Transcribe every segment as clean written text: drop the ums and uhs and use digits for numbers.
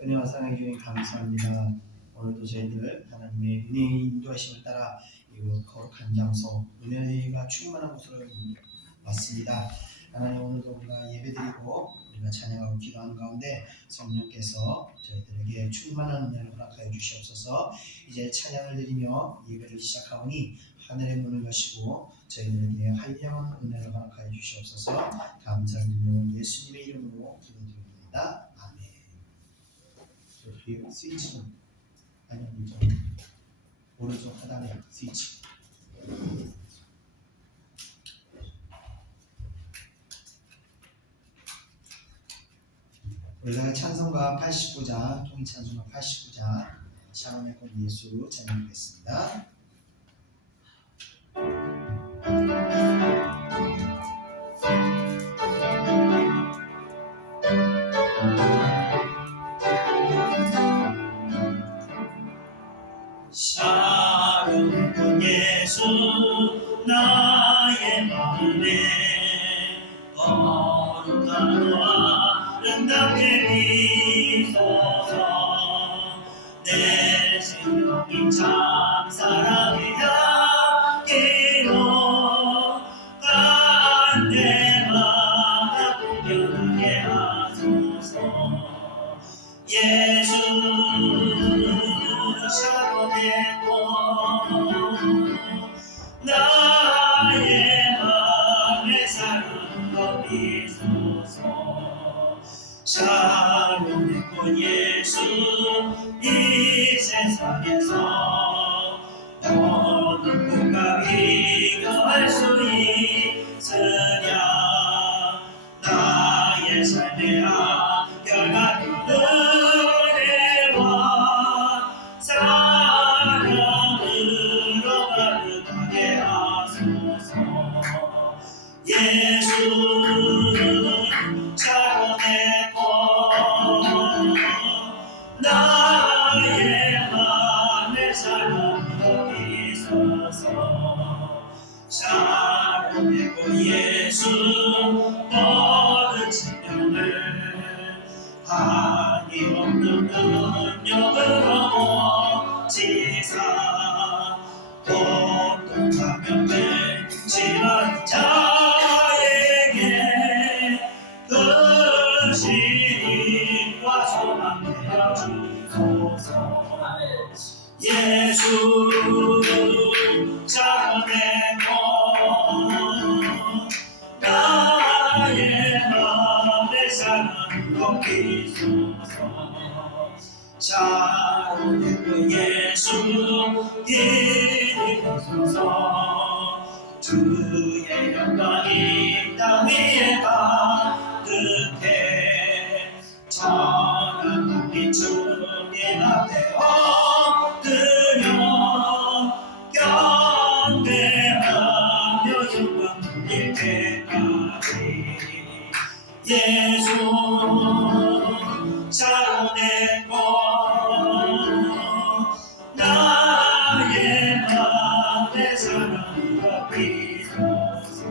은혜와 사랑해 주님 감사합니다. 오늘도 저희들 하나님의 은혜의 인도하심을 따라 이곳 거룩한 장소 은혜가 충만한 곳으로 왔습니다. 하나님, 오늘도 우리가 예배드리고 우리가 찬양하고 기도하는 가운데 성령께서 저희들에게 충만한 은혜를 허락하여 주시옵소서. 이제 찬양을 드리며 예배를 시작하오니 하늘의 문을 여시고 저희들에게 한량한 은혜를 허락하여 주시옵소서. 감사드리며 예수님의 이름으로 기도드립니다. 아멘. 뒤에 스위치 아니요, 오른쪽 하단에 스위치. 우리가 찬송가 89장, 통일 찬송가 89장 샤론의 꽃 예수 찬양하겠습니다. 샤론의 꽃 예수 나의 마음에 거룩하고 아름답게 비소서. 내 생명이 참 사랑의 향기로 간대마다 공연하게 하소서. 예수 샤론의 꽃 나의 맘에 사랑과 비소서. 샤론의 꽃 예수 이 세상에서 어느 꽃과 비교할 수 있으랴. 나의 삶의 한결같은 은혜와 사랑으로 가득하게 하소서. 예수 샤론의 꽃 나의 맘에 사랑으로 비소서. 샤론의 꽃 예수 모든 생명을 한이 없는 능력으로 지사 고통하며 맹심한 자에게 그 신과 소망 되어 주소서. 예수 샤론의 꽃 나의 맘에 사랑으로 비소서. 샤론의 꽃 예수 이루소서. 주의 영광이 땅 위에 가득해 천한 빛 주님 앞에 엎드려 경배하며 영광 돌릴 때까지. 예수 샤론의 꽃 나의 맘에 사랑과 비소서.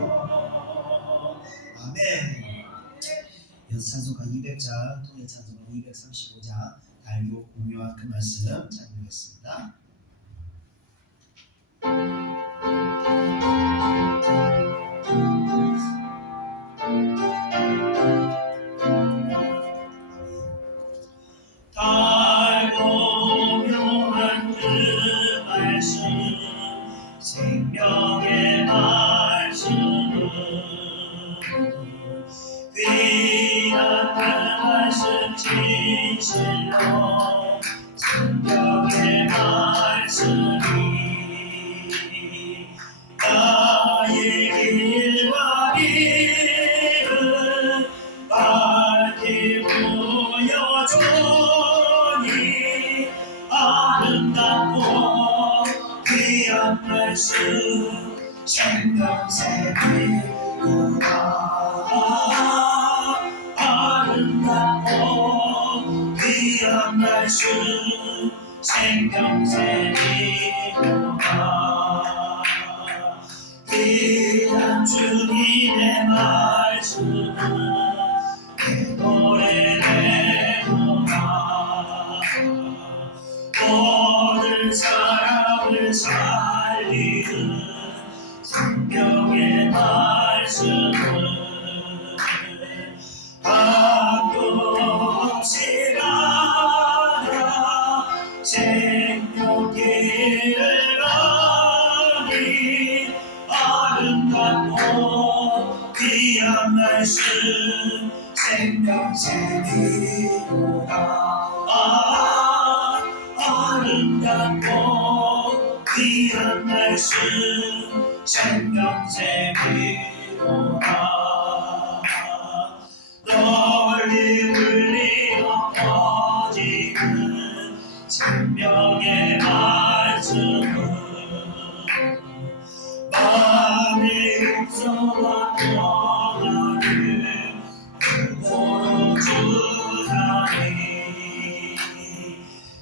아멘. 여섯 찬송가 200장, 통일 찬송가 235장 달교 공유한 그 말씀 찬양하겠습니다. 달고 묘한 그 말씀 생명의 말씀은 귀한 그 말씀 진실로 생명의 말씀이 나의 길과 길을 밝히 보여주니 아름답고 귀한 말씀 생명샘이구나. 아름답고 귀한 말씀 생명샘이구나. 귀한 주님의 말씀은 내 노래 내노라. 비로다 아름답고 귀한 말씀 생명새 비로다 널리 울리어 퍼지는 생명의 말씀은 마음의 용서와 평안을 힘으로 주나니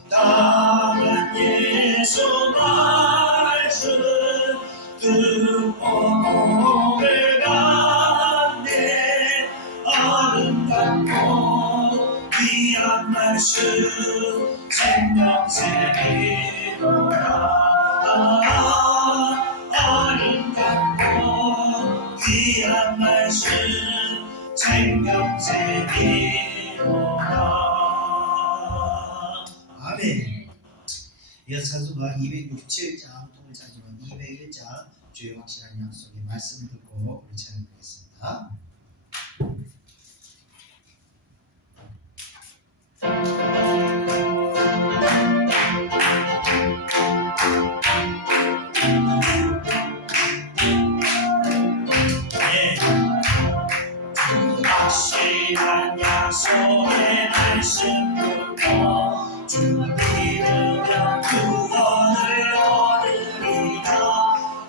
나는 예수 말씀 듣고 고백하네 아름답고 귀한 말씀 생명새 비로다 아름답고 귀한 말씀 생명새 비로다 아멘. 이어서 찬송가 267장 통일 찬송가 201장 주의 확실한 약속의 말씀을 듣고 우리 찬양하겠습니다. 확실한 약속의 말씀 듣고 주 믿으면 구원을 얻으리라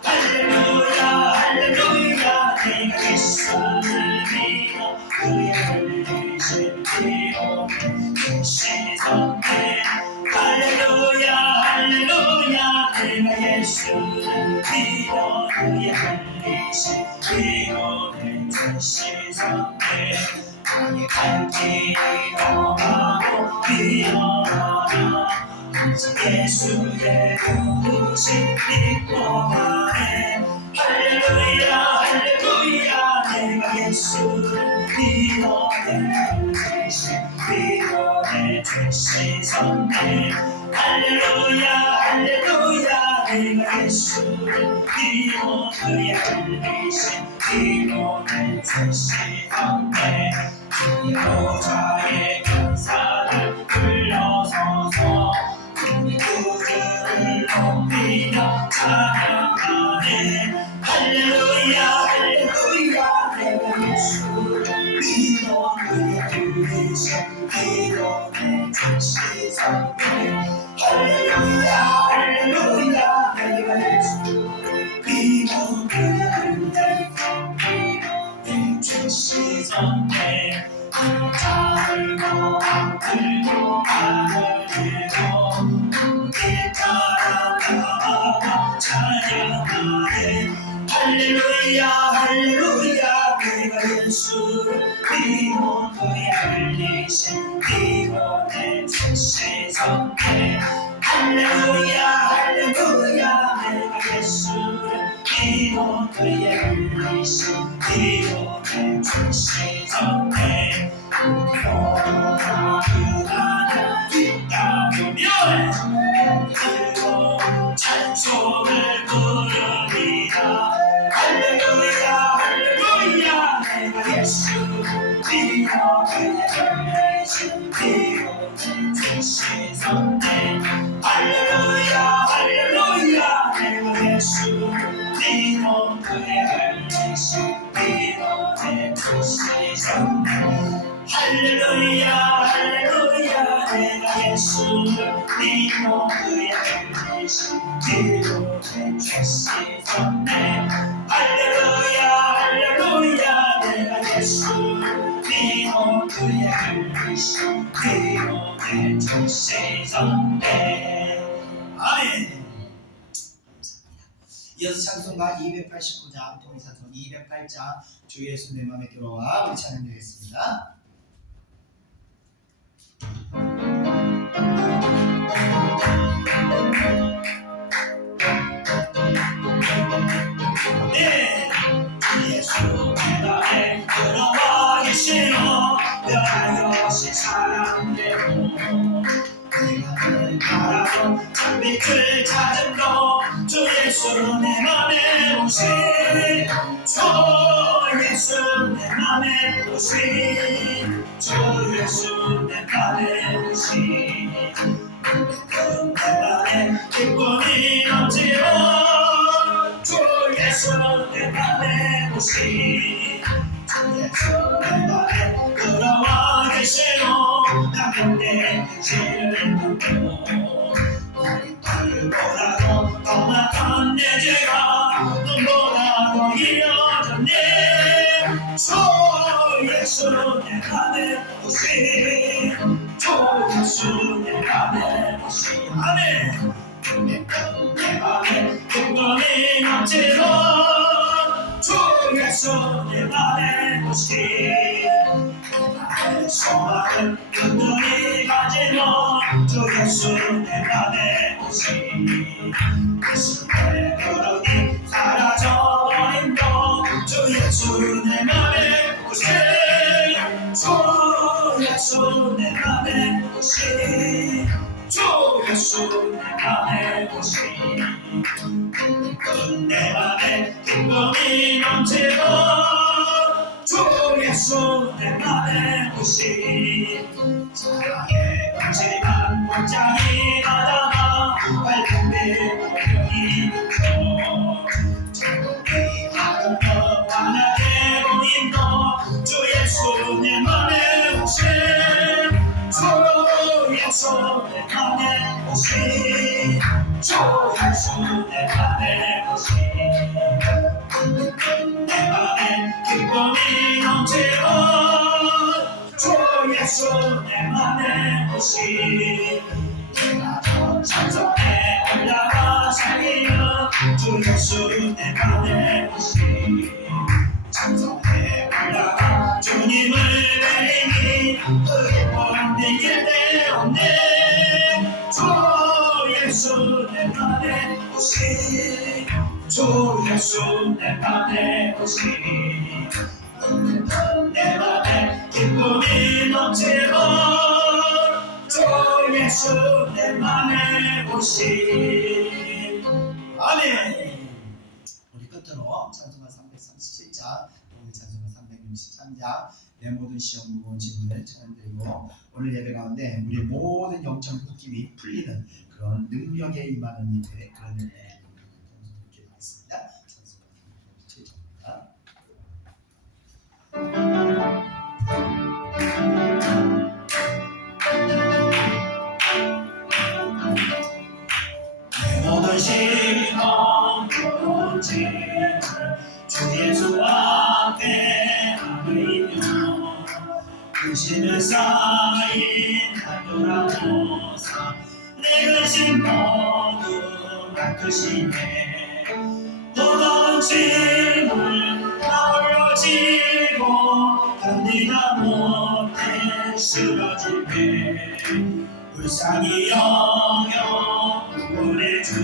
할렐루야 할렐루야 내가 예수를 믿어 그의 흘리신 피로 씻었네 할렐루야 할렐루야 내가 예수를 믿어 그의 흘리신 피로 씻었네 나의 갈길이 험하고 위험하나 예수의 부르심 믿고 가네 할렐루야 할렐루야 내가 예수를 믿어 내 대신 믿어 내 죄 씻었네 할렐루야 할렐루야 내가 예수를 믿어 그의 흘리신 피로 내 죄 씻었네 주의 보좌의 권사를 불러서서 우리 구주를 높이며 찬양하네 할렐루야 할렐루야 내가 예수를 믿어 그의 흘리신 피로 내 죄 씻었네 할렐루야 할렐루야 내가 예수를 믿어 그의 흘리신 피로 내 죄 씻었네 달고 들고 하늘 들고 길 따라가 찬양하네 할렐루야 할렐루야 내가 예수를 믿어 그의 흘리신 피로 내 죄 씻었네 할렐루야 할렐루야 내가 예수를 믿어 그의 흘리신 피로 내 죄 씻었네 우리보다 그가는 뒷가보면 그리고 찬송을 부르리라 할렐루야 할렐루야 내가 예수를 믿어 그의 흘리신 피로 내 죄 씻었네 할렐루야 할렐루야 내가 예수를 믿어 그의 흘리신 피로 내 죄 씻었네 할렐루야 할렐루야 내가 예수를 믿어 그의 흘리신 피로 내 죄 씻었네 할렐루야 할렐루야 내가 예수를 믿어 그의 흘리신 피로 내 죄 씻었네 아멘. 이어서 찬송가 289장 통일 찬송 208장 주 예수 내 맘에 들어와 우리 찬양드리겠습니다. 네 예수 내 맘에 들어와 계시오 뼈 없이 사랑되고 그 바라본 장빛을 찾은 너 주 예수 내 맘에 오신 주 예수 내 맘에 오신 주 예수 내 맘에 오신 내 맘에 기쁨이 넘치고 주 예수 내 맘에 오신 주 예수 내 맘에 들어와 계시고 나 곁에 계시는 분도 눈보라도 더 막한 내 죄가 눈보라도 이어졌네 주 예수 내 맘에 오신 주 예수 내 맘에 오신 아멘 내 맘에 기쁨이 넘치고 주 예수 내 맘에 오신 나의 소망을 든든히 가지고 주 예수 내 맘에 오신 예수의 그릇이 사라져버림도 주 예수 내 맘에 오신 주 예수 내 맘에 오신 주 예수 내 맘에 오신 내 맘에 기쁨이 넘치고 주 예수 내 맘에 오신 사랑의 음식한 복장이 가다가 밝은데 보경이 묻혀 제목이 아름다워 환하게 보임도 주 예수 내 맘에 오신 주 예수 내 맘에 오신 주 예수 내 맘에 오신 내 맘에 기쁨이 넘치고 주 예수 내 맘에 오신 내가 저 찬송에 올라가 살리며 주 예수 내 맘에 오신 찬송에 올라가 주님을 내리니 그 예쁜 내게 되었네 주 예수 내 맘에 오신 주 예수 내 맘에 오신 내 맘에 기쁨이 넘치고 주 예수 내 맘에 오신 아멘. 우리 끝으로 찬송가 337장, 오늘 찬송가 363장 내 모든 시험 무거운 짐을 찬양드리고 오늘 예배 가운데 우리 모든 영적 묶임이 풀리는 그런 능력에 임하는 예배 그런 예배 기도하겠습니다. 찬송가 337장 모든 시험 무거운 짐을 주 예수 앞에 안기며 근심에 쌓인 한도라고사 내 근심 모두 맡으시네 무거운 짐을 나홀로 지고 견디다 못해 쓰러질 때 불쌍히 여겨 구원해 주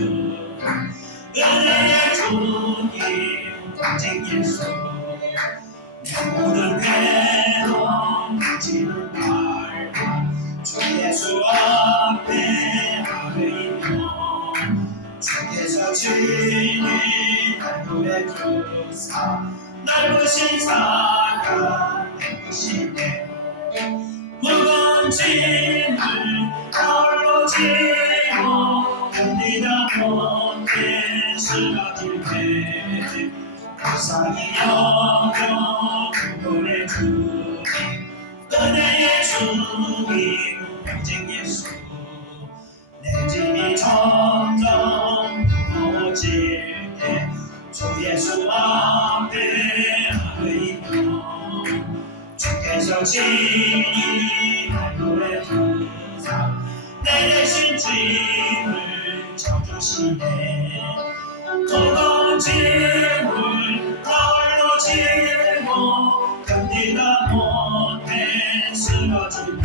은혜의 주님 오직 예수 내 모든 괴로움 지는 날과 주 예수 앞에 아뢰이며 주께서 친히 날 구해주사 넓으신 사랑 내쁘시네 무거운 짐을 나홀로 지고 견디다 못해 쓰러질 때 불쌍히 여겨 구원해 주님 은혜의 주님 오직 예수 내 짐이 점점 무거워질 때 주 예수 앞에 아뢰이며 주께서 친히 날 구해주사 내 대신 짐을 져주시네 무거운 짐을 나홀로 지고 견디다 못해 쓰러질 때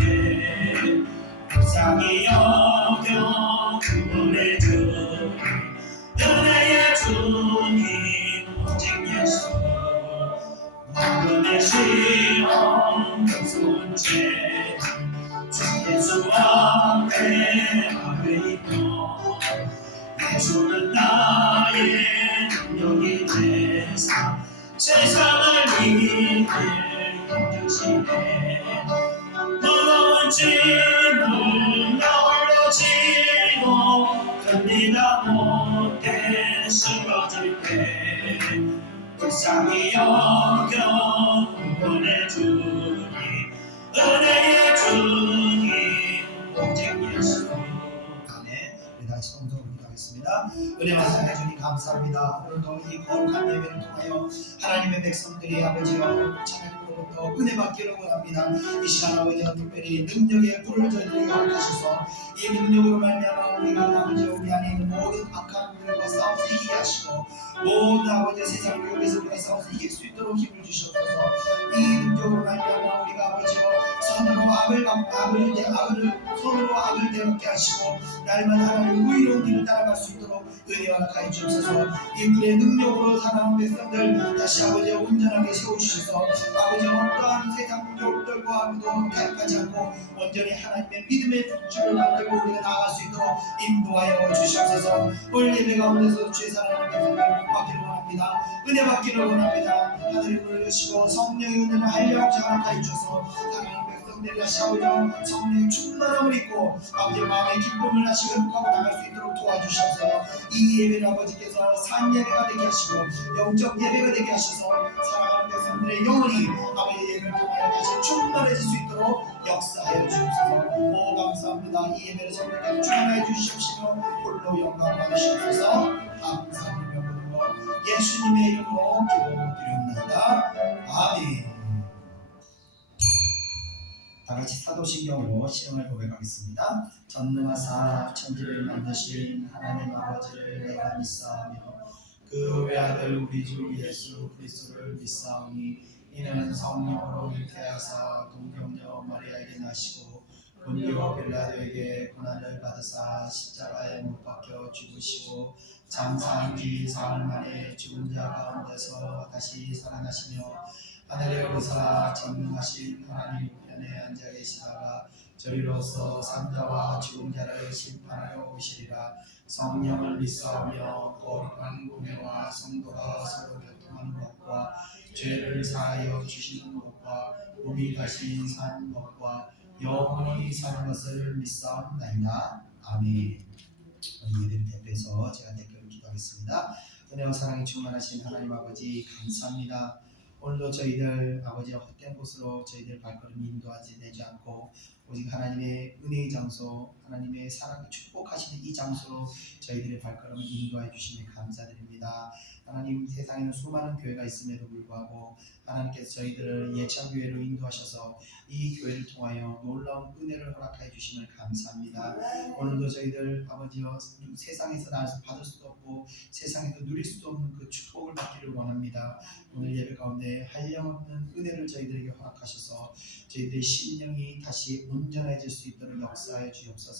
불쌍히 여겨 구원해 주님 은혜의 주님 오직 예수 모든 시험 무서운 죄 주 예수 앞에 아뢰이며 예수는 나의 능력이 되사 세상을 힘주시네 무거운 짐을 나홀로 지고 견디다 못해 쓰러질 때 불쌍히 여겨 구원해주니 은혜의 주님 오직 예수. 아멘. 우리 다시 동성으로 기도하겠습니다. 은혜와 사랑해 주님 감사합니다. 오늘도 이 거룩한 예배를 통하여 하나님의 백성들이 아버지여 하나님으로부터 은혜 받기를 원합니다. 이 시간 아버지여 특별히 능력의 불을 저희들에게 허락하셔서 이 능력으로 말미암아 우리가 아버지여 우리 안에 있는 모든 악한 분들과 싸워서 이기게 하시고 모든 아버지의 세상 유혹에서 우리가 싸워서 이길 수 있도록 힘을 주시옵소서. 이 능력으로 말미암아 우리가 아버지여 서로 악을 대롭게 하시고 날마다 하나님의 의로운 길을 따라갈 수 있도록 은혜와 허락하여 주옵소서. 이 불의 능력으로 살아온 백성들 다시 아버지여 온전하게 세워주셔서 아버지여 어떠한 세상 유혹들과 아무도 가입하지 않고 온전히 하나님의 믿음의 불줄을 만들고 우리가 나아갈 수 있도록 인도하여 주시옵소서. 오늘 예배 가운데서 주의 사랑하는 백성들을 받기를 원합니다. 은혜 받기를 원합니다. 하늘의 문을 여시고 성령의 은혜를 하려고 허락하여 주셔서 사랑하는 백성들이 다시 아버지여 성령의 충만함을 입고 아버지의 마음의 기쁨을 다시 회복하고 나갈 수 있도록 도와주셔서 이 예배를 아버지께서 산 예배가 되게 하시고 영적 예배가 되게 하셔서 사랑하는 백성들의 영혼이 아버지의 예배를 통하여 다시 충만해질 수 있도록 역사하여 주옵소서. 오 감사합니다. 이 예배를 성령께서 충만하여 주시옵시며 홀로 영광 받으시옵소서. 감사하며 부르고 예수님의 이름으로 기도드립니다. 아멘. 다같이 사도신경으로 신앙을 고백하겠습니다. 전능하사 천지를 만드신 하나님 아버지를 내가 믿사오며 그 외아들 우리 주 예수 그리스도를 믿사오니 이는 성령으로 잉태하사 동정녀 마리아에게 나시고 본디오 빌라도에게 고난을 받으사 십자가에 못 박혀 죽으시고 장사한 지 사흘 만에 죽은 자 가운데서 다시 살아나시며 하늘에 오르사 전능하신 하나님 우편에 앉아 계시다가 저리로서 산자와 죽은 자를 심판하러 오시리라. 성령을 믿사오며 거룩한 공회와 성도가 서로 교통하는 것과 죄를 사하여 주시는 것과 몸이 다시 사는 것과 영원히 사는 것을 믿사옵나이다. 아멘. 이 예배를 대표해서 제가 댓글을 기도하겠습니다. 은혜와 사랑이 충만하신 하나님 아버지 감사합니다. 오늘도 저희들 아버지의 헛된 곳으로 저희들 발걸음 인도하지 되지 않고 오직 하나님의 은혜의 장소, 하나님의 사랑 축복하시는 이 장소로 저희들의 발걸음을 인도해 주시니 감사드립니다. 하나님 세상에는 수많은 교회가 있음에도 불구하고 하나님께서 저희들을 예찬교회로 인도하셔서 이 교회를 통하여 놀라운 은혜를 허락하여 주심을 감사합니다. 오늘도 저희들 아버지여 세상에서 받을 수도 없고 세상에서 누릴 수도 없는 그 축복을 받기를 원합니다. 오늘 예배 가운데 한량없는 은혜를 저희들에게 허락하셔서 저희들의 심령이 다시 온전해질 수 있도록 역사하여 주옵소서.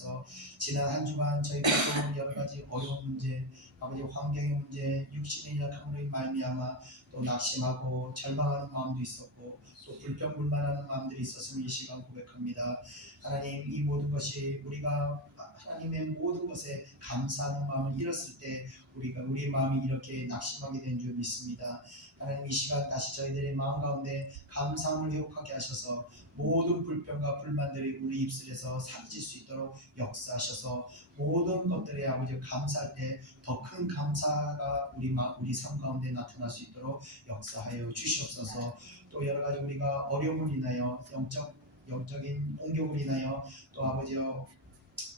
지난 한 주간 저희들도 여러 가지 어려운 문제, 아버지 환경의 문제, 육신의 약함으로 말미암아 또 낙심하고 절망하는 마음도 있었고 또 불평불만하는 마음들이 있었음을 이 시간 고백합니다. 하나님 이 모든 것이 우리가 하나님의 모든 것에 감사하는 마음을 잃었을 때 우리 마음이 이렇게 낙심하게 된 줄 믿습니다. 하나님 이 시간 다시 저희들의 마음 가운데 감사함을 회복하게 하셔서 모든 불평과 불만들이 우리 입술에서 사라질 수 있도록 역사하셔서 모든 것들에 아버지 감사할 때 더 큰 감사가 우리 삶 가운데 나타날 수 있도록 역사하여 주시옵소서. 또 여러 가지 우리가 어려움을 인하여 영적인 공격을 인하여 또 아버지여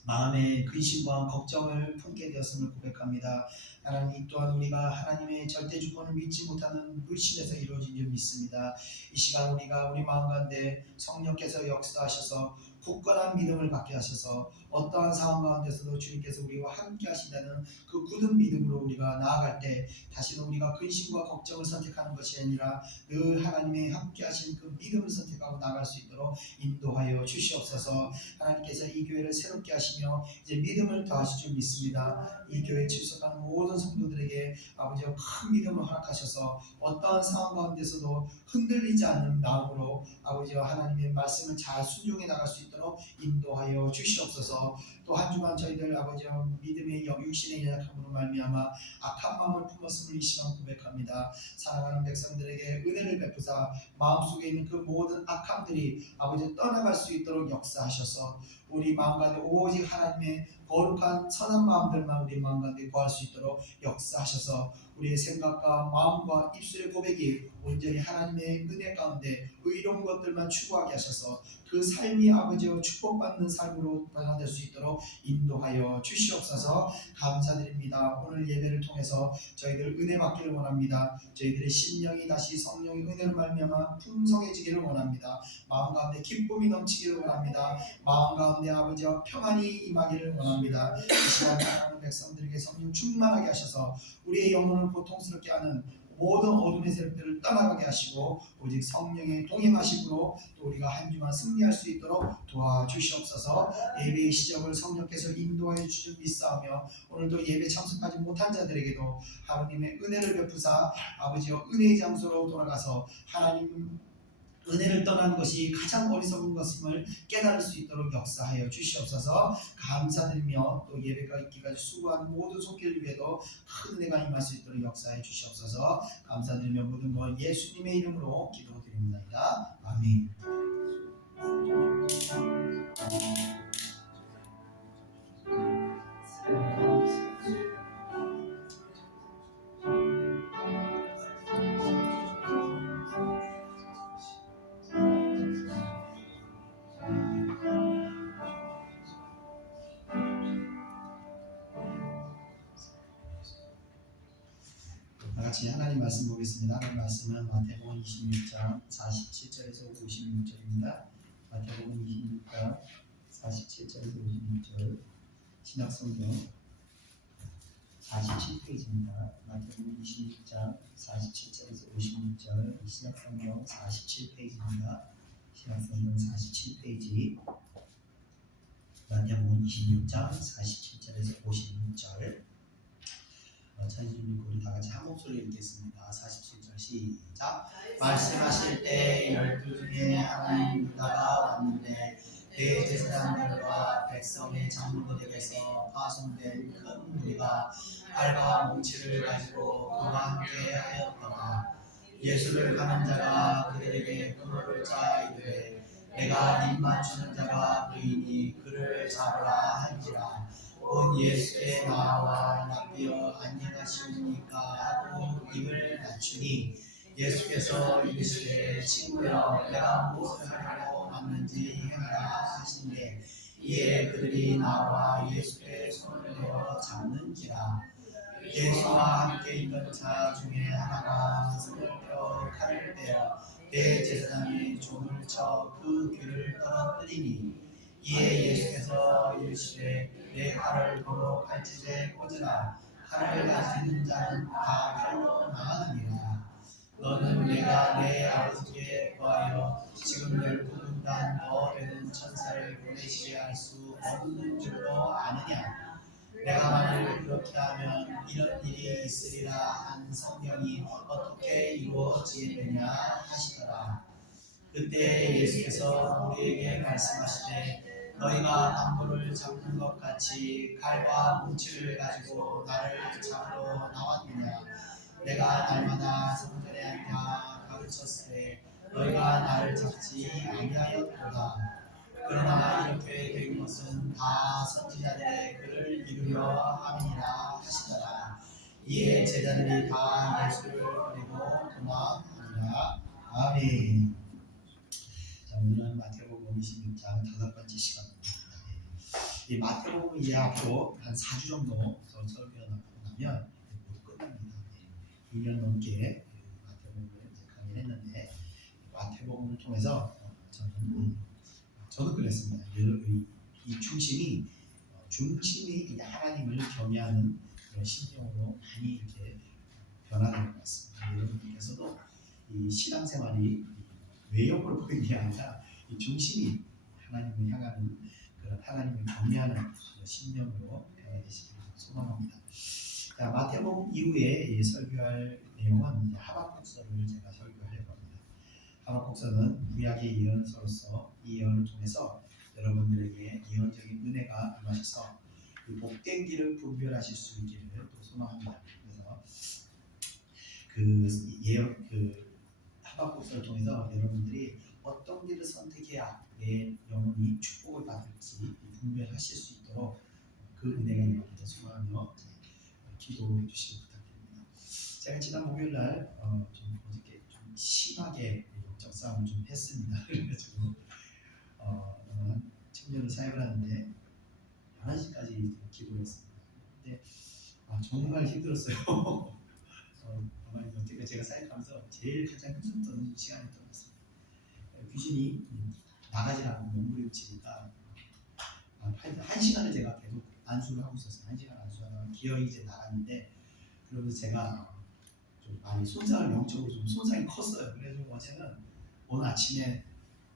마음의 근심과 걱정을 품게 되었음을 고백합니다. 하나님 이 또한 우리가 하나님의 절대 주권을 믿지 못하는 불신에서 이루어진 줄 믿습니다. 이 시간 우리가 우리 마음 가운데 성령께서 역사하셔서 굳건한 믿음을 갖게 하셔서 어떠한 상황 가운데서도 주님께서 우리와 함께 하신다는 그 굳은 믿음으로 우리가 나아갈 때 다시는 우리가 근심과 걱정을 선택하는 것이 아니라 늘 하나님의 함께 하신 그 믿음을 선택하고 나아갈 수 있도록 인도하여 주시옵소서. 하나님께서 이 교회를 새롭게 하시며 이제 믿음을 더하실 줄 믿습니다. 이 교회에 출석하는 모든 성도들에게 아버지와 큰 믿음을 허락하셔서 어떠한 상황 가운데서도 흔들리지 않는 마음으로 아버지와 하나님의 말씀을 잘 순종해 나갈 수 있도록 인도하여 주시옵소서. 또 또 한 주간 저희들 아버지와 믿음의 육신의 연약함으로 말미암아 악한 마음을 품었음을 이 시간 고백합니다. 사랑하는 백성들에게 은혜를 베푸사 마음속에 있는 그 모든 악함들이 아버지 떠나갈 수 있도록 역사하셔서 우리 마음 가운데 오직 하나님의 거룩한 선한 마음들만 우리 마음 가운데 거할 수 있도록 역사하셔서 우리의 생각과 마음과 입술의 고백이 온전히 하나님의 은혜 가운데 의로운 것들만 추구하게 하셔서 그 삶이 아버지와 축복받는 삶으로 변화될 수 있도록 인도하여 주시옵소서. 감사드립니다. 오늘 예배를 통해서 저희들 은혜 받기를 원합니다. 저희들의 심령이 다시 성령의 은혜로 말미암아 풍성해지기를 원합니다. 마음 가운데 기쁨이 넘치기를 원합니다. 마음 가운데 아버지와 평안이 임하기를 원합니다. 이 시간 사랑하는 백성들에게 성령 충만하게 하셔서 우리의 영혼을 고통스럽게 하는 모든 어둠의 세력들을 떠나가게 하시고 오직 성령의 동행하심으로 또 우리가 한 주만 승리할 수 있도록 도와주시옵소서. 예배의 시작을 성령께서 인도하여 주실 믿사오며 오늘도 예배 참석하지 못한 자들에게도 하나님의 은혜를 베푸사 아버지여 은혜의 장소로 돌아가서 하나님 은혜를 떠나는 것이 가장 어리석은 것임을 깨달을 수 있도록 역사하여 주시옵소서. 감사드리며 또 예배가 있기까지 수고한 모든 손길 위에도 큰 은혜가 임할 수 있도록 역사해 주시옵소서. 감사드리며 모든 것 예수님의 이름으로 기도드립니다. 아멘. 같이 하나님 말씀 보겠습니다. 하나님 말씀은 마태복음 26장 47절에서 56절입니다. 마태복음 26장 47절에서 56절 신약성경 47페이지입니다. 마태복음 26장 47절에서 56절 신약성경 47페이지입니다. 신약성경 47페이지 마태복음 26장 47절에서 56절 찬송 우리 다 같이 한 목소리 읽겠습니다. 47절 시작. 말씀하실 때 12 중에 하나님 유다가 왔는데 대제사장들과 백성의 장로들에게서 파송된 큰 무리가 칼과 뭉치를 가지고 그와 함께 하였더라. 예수를 가는 자가 그들에게 그물을 짜 이르되 내가 입 맞추는 자가 그이니 그를 잡으라 한지라. 온 예수께 나와 납비어 안녕하시옵니까 하고 입을 맞추니 예수께서 이르시되 친구여 내가 무엇을 하려고 왔는지 행하라 하신대 이에 그들이 나와 예수의 손을 내어 잡는지라. 예수와 함께 있던 자 중에 하나가 손을 펴 칼을 빼어 대제사장의 종을 쳐 그 귀를 떨어뜨리니 이에 예수께서 이르시되 내 칼을 도로 칼집에 꽂으라. 칼을 가지는 자는 다 칼로 나가느니라. 너는 내가 내 아버지께 구하여 지금 12군단 더 되는 천사를 보내시게 할 수 없는 줄로 아느냐. 내가 만일 그렇게 하면 이런 일이 있으리라 한 성경이 어떻게 이루어지느냐 하시더라. 그때 예수께서 우리에게 말씀하시되 너희가 방울을 잡는 것 같이 칼과 뭉치를 가지고 나를 잡으러 나왔느냐. 내가 날마다 성전에 앉아 가르쳤을 때 너희가 나를 잡지 아니하였도다. 그러나 이렇게 된 것은 다 선지자들의 글을 이루려 함이니라 하시더라. 이에 제자들이 다 예수를 버리고 도망하니라. 아멘. 자, 오늘은 마태복음 26장 5번째 시간입니다. 이 마태복음 이제 앞으로 한 4주 정도 설교하고 나면 모두 끝납니다. 2년 넘게 마태복음을 이제 강의했는데 마태복음을 통해서 저도 그랬습니다. 이 중심이 하나님을 경외하는 그런 심령으로 많이 이렇게 변화되는 것 같습니다. 여러분께서도 이 신앙생활이 외형으로 보이는 게 아니라 이 중심이 하나님을 향하는 그런 하나님을 경외하는 심령으로 변화되시기를 소망합니다. 자, 마태복음 이후에 설교할 내용은 이제 하박국서를 제가 설교하려고 합니다. 하박국서는 구약의 예언서로서 이 예언을 통해서 여러분들에게 예언적인 은혜가 은혜가 임하셔서 그 복된 길을 분별하실 수 있기를 또 소망합니다. 그래서 그 하박국서를 통해서 여러분들이 어떤 길을 선택해야 내 영혼이 축복을 받을지 분별하실 수 있도록 그 은혜가 임하기를 소망하며 기도해 주시기 부탁드립니다. 제가 지난 목요일 날좀 어저께 좀 심하게 영적 싸움을 좀 했습니다. 그래가지고 한 청년을 사역을 하는데 11시까지 기도했습니다. 근데 정말 힘들었어요. 가만히 어떻게 제가 사역하면서 제일 가장 힘들었던 시간이었던 것 같습니다. 귀신이 나가지 않고 몸부림치니까 한 시간을 제가 계속 안수를 하고 있었어요. 한 시간 안수하다가 기어이 이제 나갔는데 그러면서 제가 좀 많이 영적으로 좀 손상이 컸어요. 그래서 오늘 아침에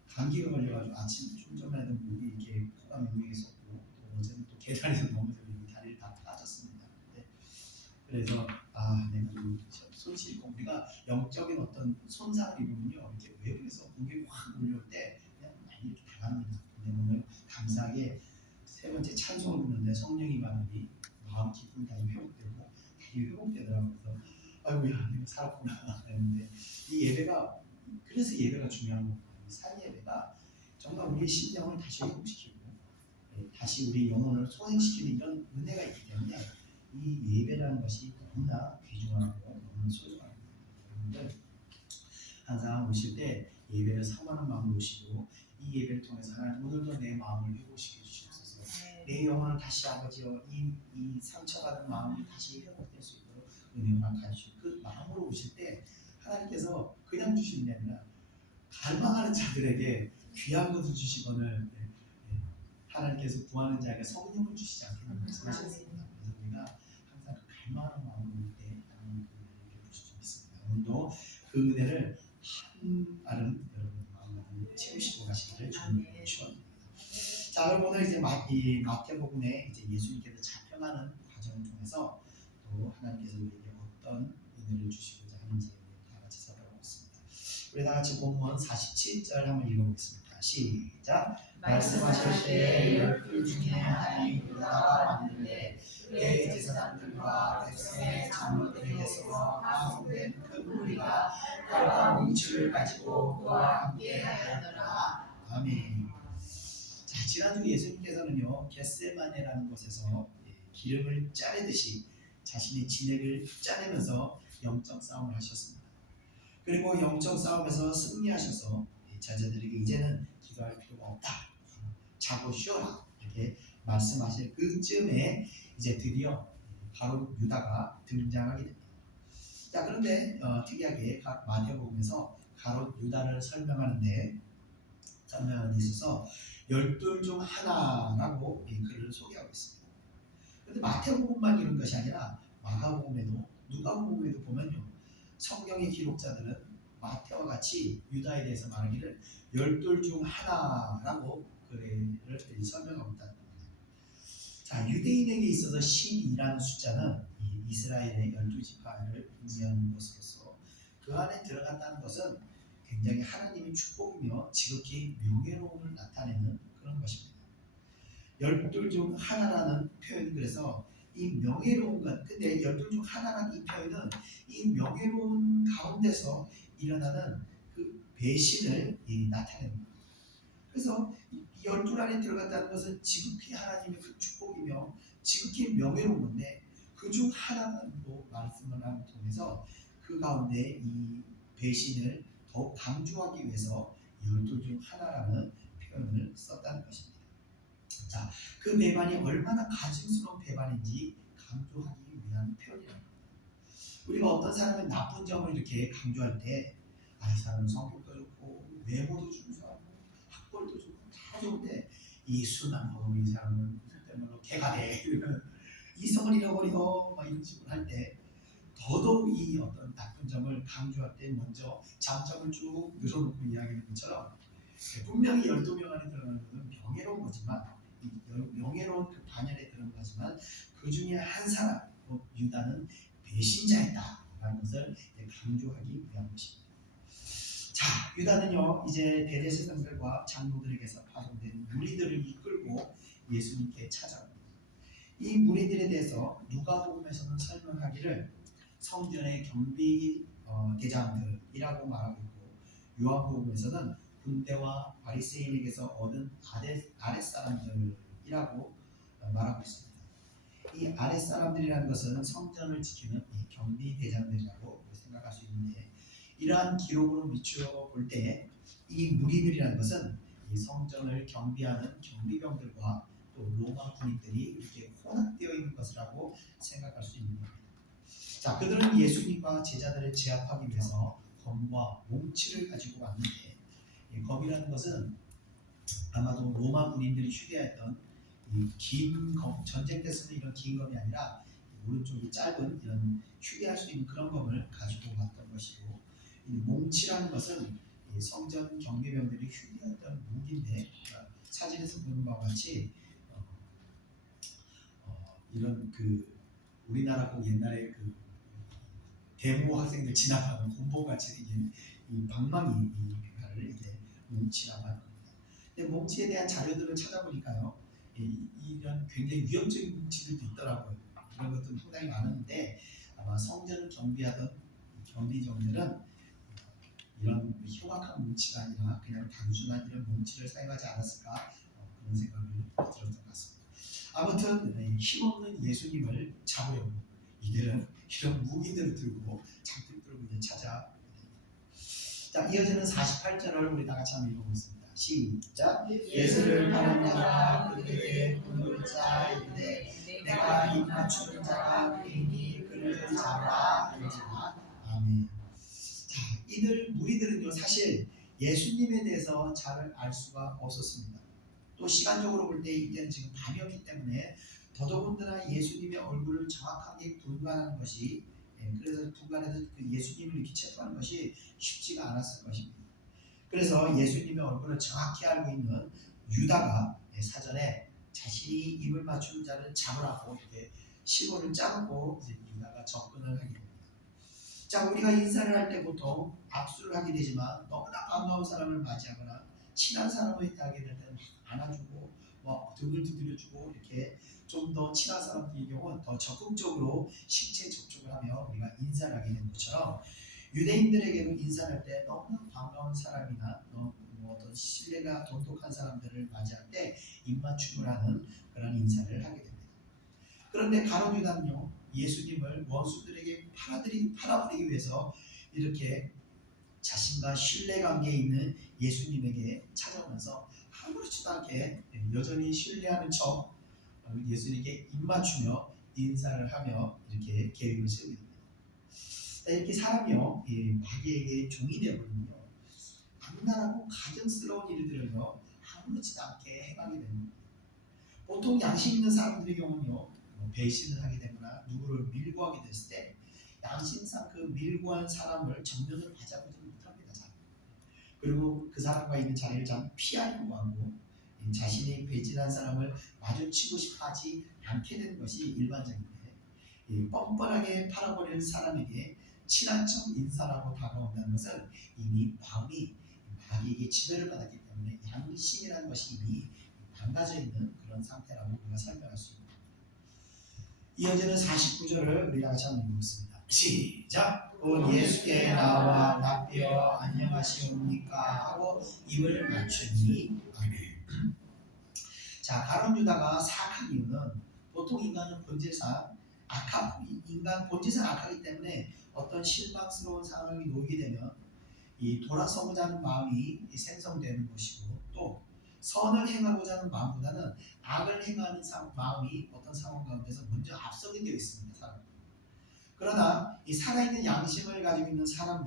감기가 걸려가지고 아침 좀 전에도 목이 이렇게 코가 맹맹했었고 또 어제는 또 계단에서 넘어져 다리를 다 빠졌습니다. 그래서 내가 좀 손실이 있고 우리가 영적인 어떤 손상을 입으면요 이렇게 외부에서 목이 확 몰려올 때 그냥 많이 이렇게 당합니다. 근데 오늘 감사하게 세 번째 찬송을 부르는데 성령이 받으니 마음 기쁨이 다시 회복되고 다시 회복되더라고요. 그래서 아이고야 내가 살았구나 했는데 이 예배가 그래서 예배가 중요한 거예요. 살 예배가 정말 우리의 심령을 다시 회복시키고 다시 우리 영혼을 소생시키는 이런 은혜가 있기 때문에 이 예배라는 것이 너무나 귀중하고 너무나 소중합니다. 여러분들 항상 오실 때 예배를 사모하는 마음으로 오시고 이 예배를 통해서 하나님 오늘도 내 마음을 회복시켜 주시옵소서. 내 영혼을 다시 아버지여 이 상처받은 마음이 다시 회복될 수 있도록 은혜를 가주시고 그 마음으로 오실 때 하나님께서 그냥 주시는 게 아니라 갈망하는 자들에게 귀한 것을 주시거늘 하나님께서 구하는 자에게 성령을 주시지 않겠냐고 말씀하셨습니다. 그래서 우리가 항상 그 갈망하는 마음으로 올 때 하나님 그 은혜를 베풀 수 있습니다. 오늘도 그 은혜를 한 알은 여러분 마음을 채우시고 가시기를 주님으로 축원합니다. 자, 그럼 오늘 이제 이 마태복음에 이제 예수님께서 잡혀가는 과정을 통해서 또 하나님께서 우리에게 어떤 은혜를 주시고자 하는지 다 같이 살펴보겠습니다. 우리 다 같이 본문 47절 한번 읽어보겠습니다. 시작. 말씀하실 때에 열둘 중에 하나인 유다가 왔는데 그의 제사장들과 백성의 장로들에게서 파송된 큰 무리가 칼과 뭉치를 가지고 그와 함께 하였더라. 아멘. 자, 지난주 예수님께서는요 겟세마네라는 곳에서 기름을 짜내듯이 자신의 진액을 짜내면서 영적 싸움을 하셨습니다. 그리고 영적 싸움에서 승리하셔서 자녀들에게 이제는 기도할 필요가 없다. 자고 쉬어라 이렇게 말씀하실 그쯤에 이제 드디어 바로 유다가 등장하게 됩니다. 자, 그런데 특이하게 각 마태복음에서 가롯 유다를 설명하는 데 있어서 12 중 하나라고 이 글을 소개하고 있습니다. 그런데 마태복음만 이런 것이 아니라 마가복음에도 누가복음에도 보면요 성경의 기록자들은 마태와 같이 유다에 대해서 말하기를 12 중 하나라고 글을 설명하고 있다는 겁니다. 자, 유대인에게 있어서 12라는 숫자는 이스라엘의 12지파를 의미하는 것으로서 그 안에 들어갔다는 것은 굉장히 하나님의 축복이며 지극히 명예로움을 나타내는 그런 것입니다. 12 중 하나라는 표현이 그래서 이 명예로운 것, 근데 12 중 하나라는 이 표현은 이 명예로운 가운데서 일어나는 그 배신을 나타냅니다. 그래서 12 안에 들어갔다는 것은 지극히 하나님의 그 축복이며 지극히 명예로운 건데 그 중 하나로 말씀을 함을 통해서 그 가운데 이 배신을 더욱 강조하기 위해서 12 중 하나라는 표현을 썼다는 것입니다. 자, 그 배반이 얼마나 가증스러운 배반인지 강조하기 위한 표현이랍니다. 우리가 어떤 사람의 나쁜 점을 이렇게 강조할 때 이 사람은 성격도 좋고 외모도 준수하고 학벌도 좋고 다 좋은데 이 순한 이 사람은 때문에 개가 돼 이성을 잃어버려 막 이런 식으로 할 때 더더욱 이 어떤 나쁜 점을 강조할 때 먼저 장점을 쭉 늘어놓고 이야기하는 것처럼 분명히 12명 안에 들어가는 것은 명예로운 거지만 명예로운 그 반열에 들어간 거지만 그 중에 한 사람 유다는 배신자였다라는 것을 강조하기 위한 것입니다. 자, 유다는요 이제 대제사장들과 장로들에게서 파송된 무리들을 이끌고 예수님께 찾아옵니다. 이 무리들에 대해서 누가복음에서는 설명하기를 성전의 경비 대장들이라고 말하고 있고, 요한복음에서는 군대와 바리새인에게서 얻은 아랫사람들이라고 말하고 있습니다. 이 아랫사람들이라는 것은 성전을 지키는 이 경비 대장들이라고 생각할 수 있는데, 이러한 기록으로 비추어 볼 때 이 무리들이라는 것은 이 성전을 경비하는 경비병들과 또 로마 군인들이 이렇게 혼합되어 있는 것이라고 생각할 수 있는 겁니다. 자, 그들은 예수님과 제자들을 제압하기 위해서 검과 몽치를 가지고 왔는데, 이 검이라는 것은 아마도 로마 군인들이 휴대했던 이 긴 검, 전쟁 때 쓰는 이런 긴 검이 아니라 오른쪽이 짧은 이런 휴대할 수 있는 그런 검을 가지고 왔던 것이고, 이 몽치라는 것은 이 성전 경비병들이 휴대했던 무기인데, 사진에서 보는 바와 같이 이런 우리나라 꼭 옛날에 데모 학생들 지나가는 곰봉같이 생긴 이 방망이를 이제 몽치라고 하는 겁니다. 근데 몽치에 대한 자료들을 찾아보니까요, 이런 굉장히 위협적인 뭉치들도 있더라고요. 이런 것들은 상당히 많은데, 아마 성전을 경비하던 경비정들은 이런 흉악한 뭉치가 아니라 그냥 단순한 이런 뭉치를 사용하지 않았을까, 그런 생각을 들었던 것 같습니다. 아무튼 힘없는 예수님을 잡으려고 이들은 이런 무기들을 들고 잔뜩 들고 이제 찾아. 자, 이어지는 48절을 우리 다 같이 한번 읽어보겠습니다. 시작. 예수를 바른 자가 그에게 문을 짜이르되 내가 입 맞추는 자가 그이니 그를 잡으라 알지마. 아멘. 자, 이들 무리들은요, 사실 예수님에 대해서 잘 알 수가 없었습니다. 또 시간적으로 볼 때 이때는 지금 밤이었기 때문에 더더군다나 예수님의 얼굴을 정확하게 분간하는 것이, 그래서 분간해서 예수님을 이렇게 체크하는 것이 쉽지가 않았을 것입니다. 그래서 예수님의 얼굴을 정확히 알고 있는 유다가 사전에 자신이 입을 맞추는 자를 잡으라고 이렇게 시호를 짜놓고 이제 유다가 접근을 하게 됩니다. 자, 우리가 인사를 할 때 보통 악수를 하게 되지만, 너무나 반가운 사람을 맞이하거나 친한 사람을 하게 될 때는 안아주고 등을 두드려주고, 이렇게 좀 더 친한 사람들의 경우는 더 적극적으로 신체 접촉을 하며 우리가 인사를 하게 되는 것처럼, 유대인들에게도 인사할 때 너무나 반가운 사람이나 어떤 신뢰가 돈독한 사람들을 맞이할 때 입맞춤을 하는 그런 인사를 하게 됩니다. 그런데 가룟 유다는요, 예수님을 원수들에게 팔아버리기 위해서 이렇게 자신과 신뢰관계에 있는 예수님에게 찾아오면서 아무렇지도 않게 여전히 신뢰하는 척 예수님께 입맞추며 인사를 하며 이렇게 계획을 세우게 됩니다. 이렇게 사람이요, 마귀에게 종이 되어버리면요, 악랄하고 가증스러운 일들을요 아무렇지도 않게 행하게 됩니다. 보통 양심 있는 사람들의 경우는요, 배신을 하게 되거나 누구를 밀고하게 됐을 때 양심상 그 밀고한 사람을 정면으로 맞아보지 못합니다. 잘. 그리고 그 사람과 있는 자리를 잘 피하려고 하고, 자신이 배신한 사람을 마주치고 싶어 하지 않게 되는 것이 일반적인데, 뻔뻔하게 팔아버리는 사람에게 친한 척 인사라고 다가온다는 것은 이미 마음이 마귀에게 지배를 받았기 때문에 양심이라는 것이 이미 망가져 있는 그런 상태라고 우리가 설명할 수 있습니다. 이어지는 49절을 우리 같이 한번 읽어보겠습니다. 시작. 곧 예수께 나와 납비어 안녕하시옵니까 하고 입을 맞추니. 아멘. 자, 가룟 유다가 사악한 이유는, 보통 인간은 본질상 인간 본질상 악하기 때문에 어떤 실망스러운 상황이 놓이게 되면 이 돌아서고자 하는 마음이 생성되는 것이고, 또 선을 행하고자 하는 마음보다는 악을 행하는 마음이 어떤 상황 가운데서 먼저 앞서게 되어 있습니다. 사람. 그러나 이 살아있는 양심을 가지고 있는 사람은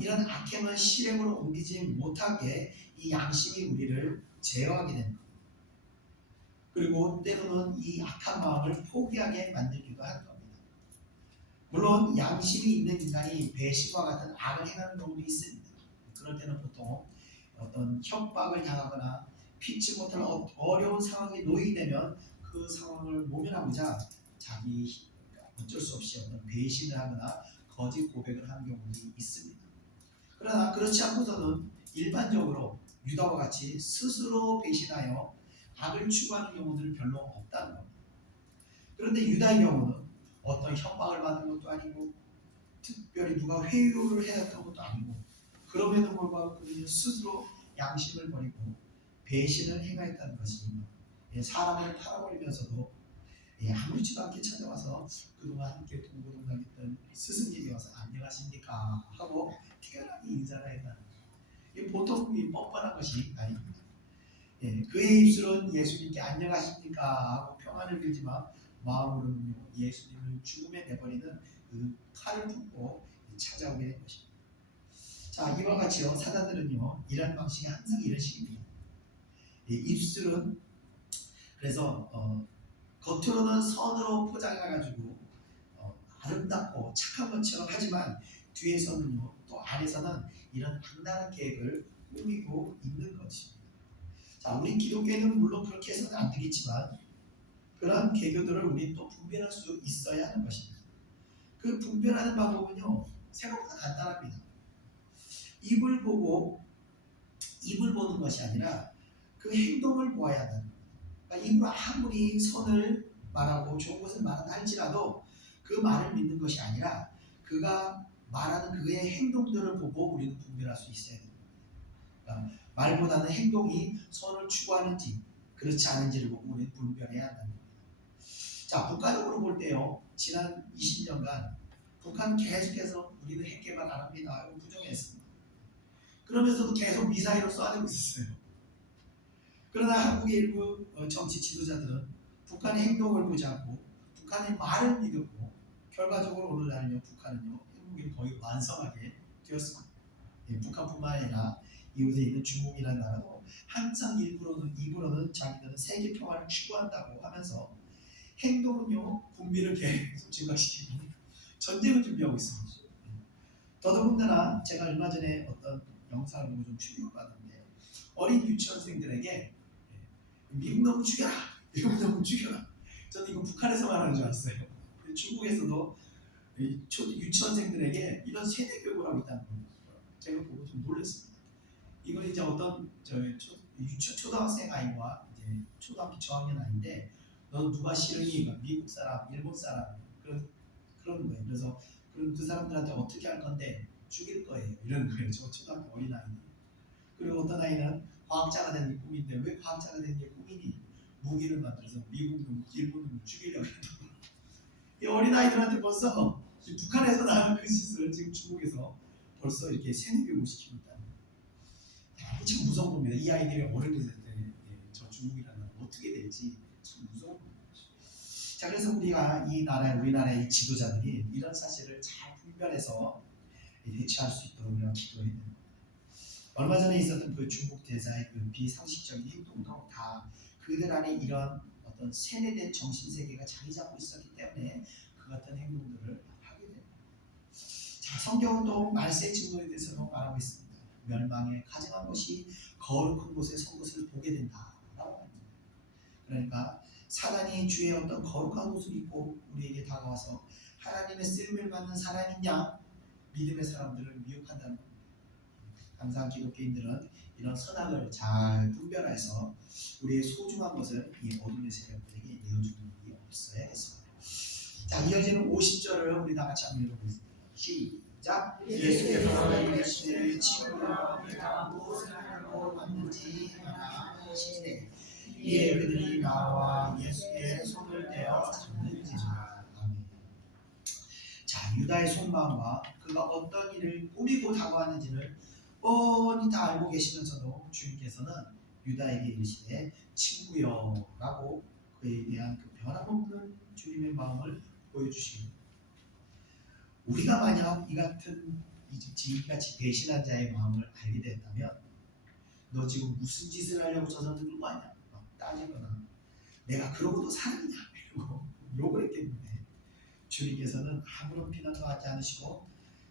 이런 악행을 실행으로 옮기지 못하게 이 양심이 우리를 제어하게 됩니다. 그리고 때로는 이 악한 마음을 포기하게 만들기도 할 겁니다. 물론 양심이 있는 인간이 배신과 같은 악을 행하는 경우도 있습니다. 그럴 때는 보통 어떤 협박을 당하거나 피치 못할 어려운 상황에 놓이게 되면 그 상황을 모면하고자 자기 어쩔 수 없이 어떤 배신을 하거나 거짓 고백을 하는 경우도 있습니다. 그러나 그렇지 않고서는 일반적으로 유다와 같이 스스로 배신하여 악을 추구하는 경우들은 별로 없다는 겁니다. 그런데 유다의 경우는 어떤 협박을 받은 것도 아니고 특별히 누가 회유를 해왔던 것도 아니고 그럼에도 불구하고 그는 스스로 양심을 버리고 배신을 행하였다는 것이 사람을 팔아버리면서도 아무렇지도 않게 찾아와서 그동안 함께 동고동락했던 스승님이 와서 안녕하십니까 하고 특별하게 인사를 했다는 거예요. 보통 뻔뻔한 것이 아닙니다. 그의 입술은 예수님께 안녕하십니까 하고 평안을 빌지만 마음으로는 예수님을 죽음에 내버리는 그 칼을 품고 찾아오게 된 것입니다. 자, 이와 같이요 사단들은요 이런 방식이 항상 이런 식입니다. 입술은 그래서 겉으로는 선으로 포장해가지고 아름답고 착한 것처럼 하지만 뒤에서는요 또 안에서는 이런 악랄한 계획을 꾸미고 있는 것입니다. 자, 우리 기독교에는 물론 그렇게 해서는 안 되겠지만 그러한 계교들을 우리 또 분별할 수 있어야 하는 것입니다. 그 분별하는 방법은요 생각보다 간단합니다. 입을 보는 것이 아니라 그 행동을 보아야 한다는 겁니다. 그러니까 입으로 아무리 선을 말하고 좋은 것을 말한다 할지라도 그 말을 믿는 것이 아니라 그가 말하는 그의 행동들을 보고 우리는 분별할 수 있어야 됩니다. 그러니까 말보다는 행동이 선을 추구하는지 그렇지 않은지를 보고 우리는 분별해야 한다는 겁니다. 자, 국가적으로 볼 때요 지난 20년간 북한은 계속해서 우리는 핵 개발 안 합니다 부정했습니다. 그러면서도 계속 미사일을 쏴대고 있었어요. 그러나 한국의 일부 정치 지도자들은 북한의 행동을 보지 않고 북한의 말을 믿었고 결과적으로 오늘날은요 북한은요 핵무기를 거의 완성하게 되었습니다. 북한뿐만 아니라 이웃에 있는 중국이라는 나라도 항상 입으로는 자기들은 세계 평화를 추구한다고 하면서 행동은요 군비를 계속 증가시키고 전쟁을 준비하고 있습니다. 더더군다나 제가 얼마 전에 어떤 영상을 보고 좀 충격을 받았는데 어린 유치원생들에게 미국 놈 죽여라! 미국 놈 죽여라! 저는 이거 북한에서 말하는 줄 알았어요. 중국에서도 유치원생들에게 이런 세대 교육을 하고 있다는 걸 제가 보고 좀 놀랐습니다. 이건 이제 어떤 초등학생 아이와 이제 초등학교 저학년 아이인데 너 누가 싫으니? 미국 사람, 일본 사람 그런 거예요. 그래서 그 사람들한테 어떻게 할 건데 죽일 거예요. 이런 거예요. 저 초등학교 어린 아이들. 그리고 어떤 아이는 과학자가 되는 게 꿈인데 왜 과학자가 되는 게 꿈이니? 무기를 만들어서 미국은 일본을 죽이려고 했다. 이 어린 아이들한테 벌써 북한에서 나온 그 짓을 지금 중국에서 벌써 이렇게 세뇌교육을 시키고 있다는 거예요. 참 무서운 겁니다. 이 아이들이 어른이 될 때 저 중국이라는 나라 어떻게 될지 참 무서운 겁니다. 자, 그래서 우리가 우리나라의 지도자들이 이런 사실을 잘 분별해서 대처할 수 있도록 우리가 기도해야 됩니다. 얼마 전에 있었던 그 중국 대사의 그 비상식적인 행동도 다 그들 안에 이런 어떤 세뇌된 정신세계가 자리 잡고 있었기 때문에 그 같은 행동들을 하게 됩니다. 자, 성경은 또 말세의 증거에 대해서도 말하고 있습니다. 멸망에 가증한 것이 거룩한 곳에 선 것을 보게 된다라고 합니다. 그러니까 사단이 주의 어떤 거룩한 옷을 입고 우리에게 다가와서 하나님의 쓰임을 받는 사람이냐 믿음의 사람들을 미혹한다는 겁니다. 항상 기독교인들은 이런 선악을 잘 분별해서 우리의 소중한 것을 이 어둠의 세력들에게 내어주는 일이 없어야겠습니다. 자, 이어지는 50절을 우리 다 같이 한번 읽어보겠습니다. 시작. 예수께서 이르시되 친구여 내가 무엇을 하려고 왔는지 하나 하시되 이에 그들이 나와 예수의 손을 떼어 잡는지라. 아멘. 자, 유다의 속마음과 그가 어떤 일을 꾸미고 다가왔는지를 뻔히 다 알고 계시면서도 주님께서는 유다에게 이르시되 친구여 라고 그에 대한 그 변함없는 주님의 마음을 보여주십니다. 우리가 만약 이같이 배신한 자의 마음을 알게 됐다면 너 지금 무슨 짓을 하려고 저 사람들 끌고 왔냐 따지거나 내가 그러고도 사람이냐 이러고 욕을 했겠는데 주님께서는 아무런 비난도 하지 않으시고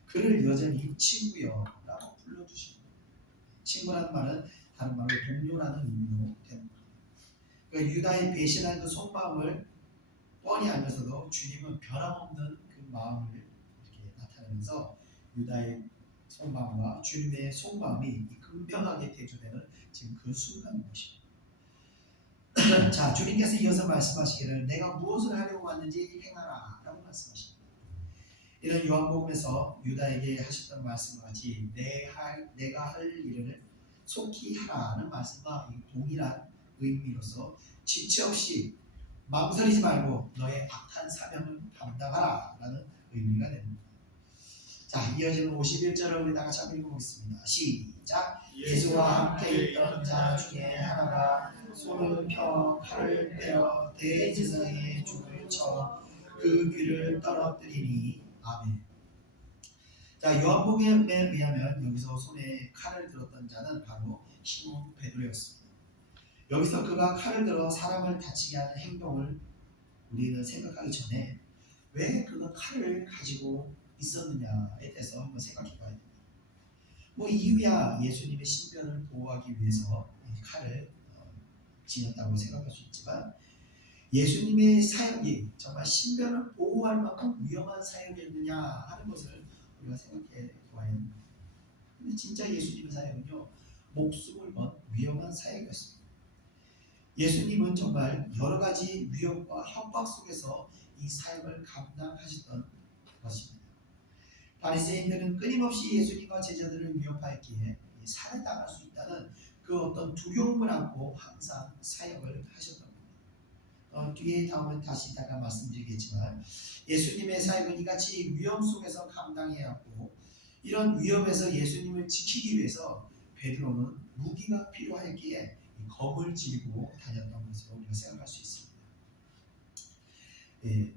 그를 여전히 친구여라고 불러주십니다. 친구라는 말은 다른 말로 동료라는 의미로 되는 겁니다. 그러니까 유다의 배신한 그 속마음을 뻔히 알면서도 주님은 변함없는 그 마음을 이렇게 나타내면서 유다의 속마음과 주님의 속마음이 극명하게 대조되는 지금 그 순간인 것입니다. 자, 주님께서 이어서 말씀하시기를 내가 무엇을 하려고 왔는지 행하라 라고 말씀하십니다. 이런 요한복음에서 유다에게 하셨던 말씀과 같이 내가 할 일을 속히 하라는 말씀과 동일한 의미로서 지체 없이 망설이지 말고 너의 악한 사명을 감당하라 라는 의미가 됩니다. 자, 이어지는 51절을 우리 다 같이 한번 읽어보겠습니다. 시작. 예수와 함께 있던 자 중에 하나가 손을 펴 칼을 빼어 대제사장의 죽을 쳐 그 귀를 떨어뜨리니 아멘. 자, 요한복음에 의하면 여기서 손에 칼을 들었던 자는 바로 시몬 베드로였습니다. 여기서 그가 칼을 들어 사람을 다치게 하는 행동을 우리는 생각하기 전에 왜 그가 칼을 가지고 있었느냐에 대해서 한번 생각해 봐야 됩니다. 뭐 이유야 예수님의 신변을 보호하기 위해서 이 칼을 지녔다고 생각할 수 있지만 예수님의 사역이 정말 신변을 보호할 만큼 위험한 사역이었느냐 하는 것을 우리가 생각해 보아야 합니다. 근데 진짜 예수님의 사역은요, 목숨을 건 위험한 사역이었습니다. 예수님은 정말 여러 가지 위협과 협박 속에서 이 사역을 감당하셨던 것입니다. 바리새인들은 끊임없이 예수님과 제자들을 위협하였기에 살해당할 수 있다는 그 어떤 두려움을 안고 항상 사역을 하셨던 겁니다. 뒤에 다음은 다시 이따가 말씀드리겠지만 예수님의 사역은 이같이 위험 속에서 감당해야 하고 이런 위협에서 예수님을 지키기 위해서 베드로는 무기가 필요하였기에 검을 쥐고 다녔던 것으로 우리가 생각할 수 있습니다. 예,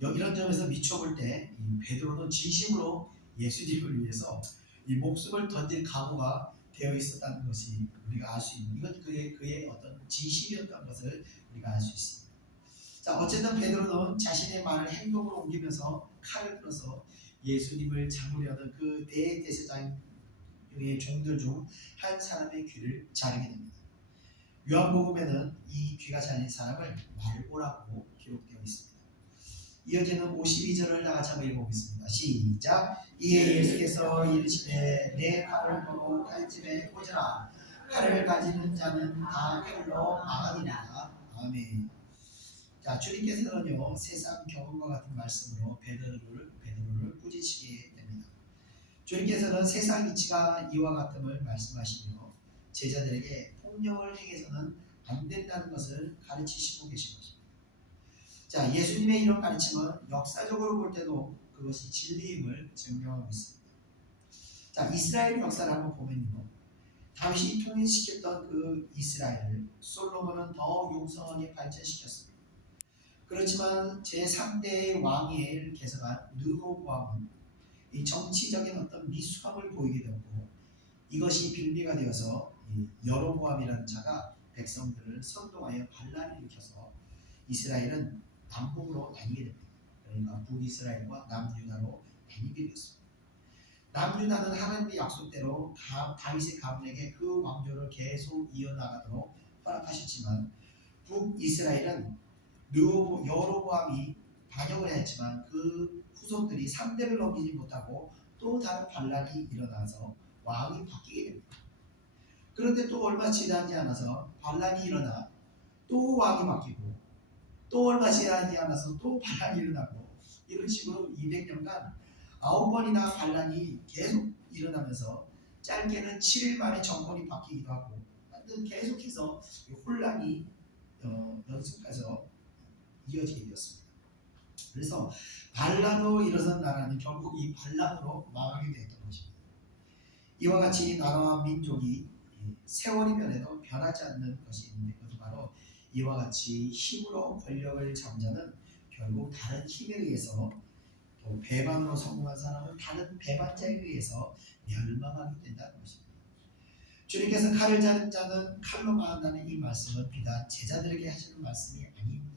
이런 점에서 비춰볼 때 베드로는 진심으로 예수님을 위해서 이 목숨을 던질 각오가 되어 있었다는 것이 우리가 알 수 있는, 이건 그의 어떤 진심이었던 것을 우리가 알 수 있습니다. 자, 어쨌든 베드로는 자신의 말을 행동으로 옮기면서 칼을 들어서 예수님을 잡으려는 그 대제사장의 종들 중 한 사람의 귀를 자르게 됩니다. 요한복음에는 이 귀가 잘린 사람을 말고라고 기록되어 있습니다. 이어지는 52절을 다 같이 한번 읽어보겠습니다. 시작. 이에 예수께서 이르시되 내 칼을 도로 칼집에 꽂으라. 칼을 가지는 자는 다 칼로 망하리라. 아멘. 자, 주님께서는요 세상 경험과 같은 말씀으로 베드로를 꾸짖으시게 됩니다. 주님께서는 세상 이치가 이와 같음을 말씀하시며 제자들에게 폭력을 행해서는 안 된다는 것을 가르치시고 계신 것입니다. 자, 예수님의 이런 가르침은 역사적으로 볼 때도 그것이 진리임을 증명하고 있습니다. 자, 이스라엘 역사를 한번 보면요, 다윗이 통일시켰던 그 이스라엘을 솔로몬은 더 용성하게 발전시켰습니다. 그렇지만 제3대의 왕위를 개설한 르호보암은 이 정치적인 어떤 미숙함을 보이게 되었고 이것이 빌미가 되어서 여로보암이라는 자가 백성들을 선동하여 반란을 일으켜서 이스라엘은 남북으로 나뉘게 됩니다. 그러니까 북이스라엘과 남유다로 나뉘게 되었습니다. 남유다는 하나님의 약속대로 다윗의 가문에게 그 왕조를 계속 이어나가도록 허락하셨지만 북이스라엘은 여로보암이 반역을 했지만 그 후손들이 3대를 넘기지 못하고 또 다른 반란이 일어나서 왕이 바뀌게 됩니다. 그런데 또 얼마 지나지 않아서 반란이 일어나 또 왕이 바뀌고 또 얼마 지나지 않아서 또 반란이 일어나고 이런 식으로 200년간 9번이나 반란이 계속 일어나면서 짧게는 7일 만에 정권이 바뀌기도 하고 하여튼 계속해서 혼란이 연속해서 이어지게 되었습니다. 그래서 반란으로 일어선 나라는 결국 이 반란으로 망하게 되었던 것입니다. 이와 같이 나라와 민족이 세월이 변해도 변하지 않는 것이 있는데 그것도 바로 이와 같이 힘으로 권력을 잠자는 결국 다른 힘에 의해서 또 배반으로 성공한 사람은 다른 배반자에 의해서 멸망하게 된다는 것입니다. 주님께서 칼을 자는 자는 칼로 망한다는 이 말씀은 비단 제자들에게 하시는 말씀이 아닙니다.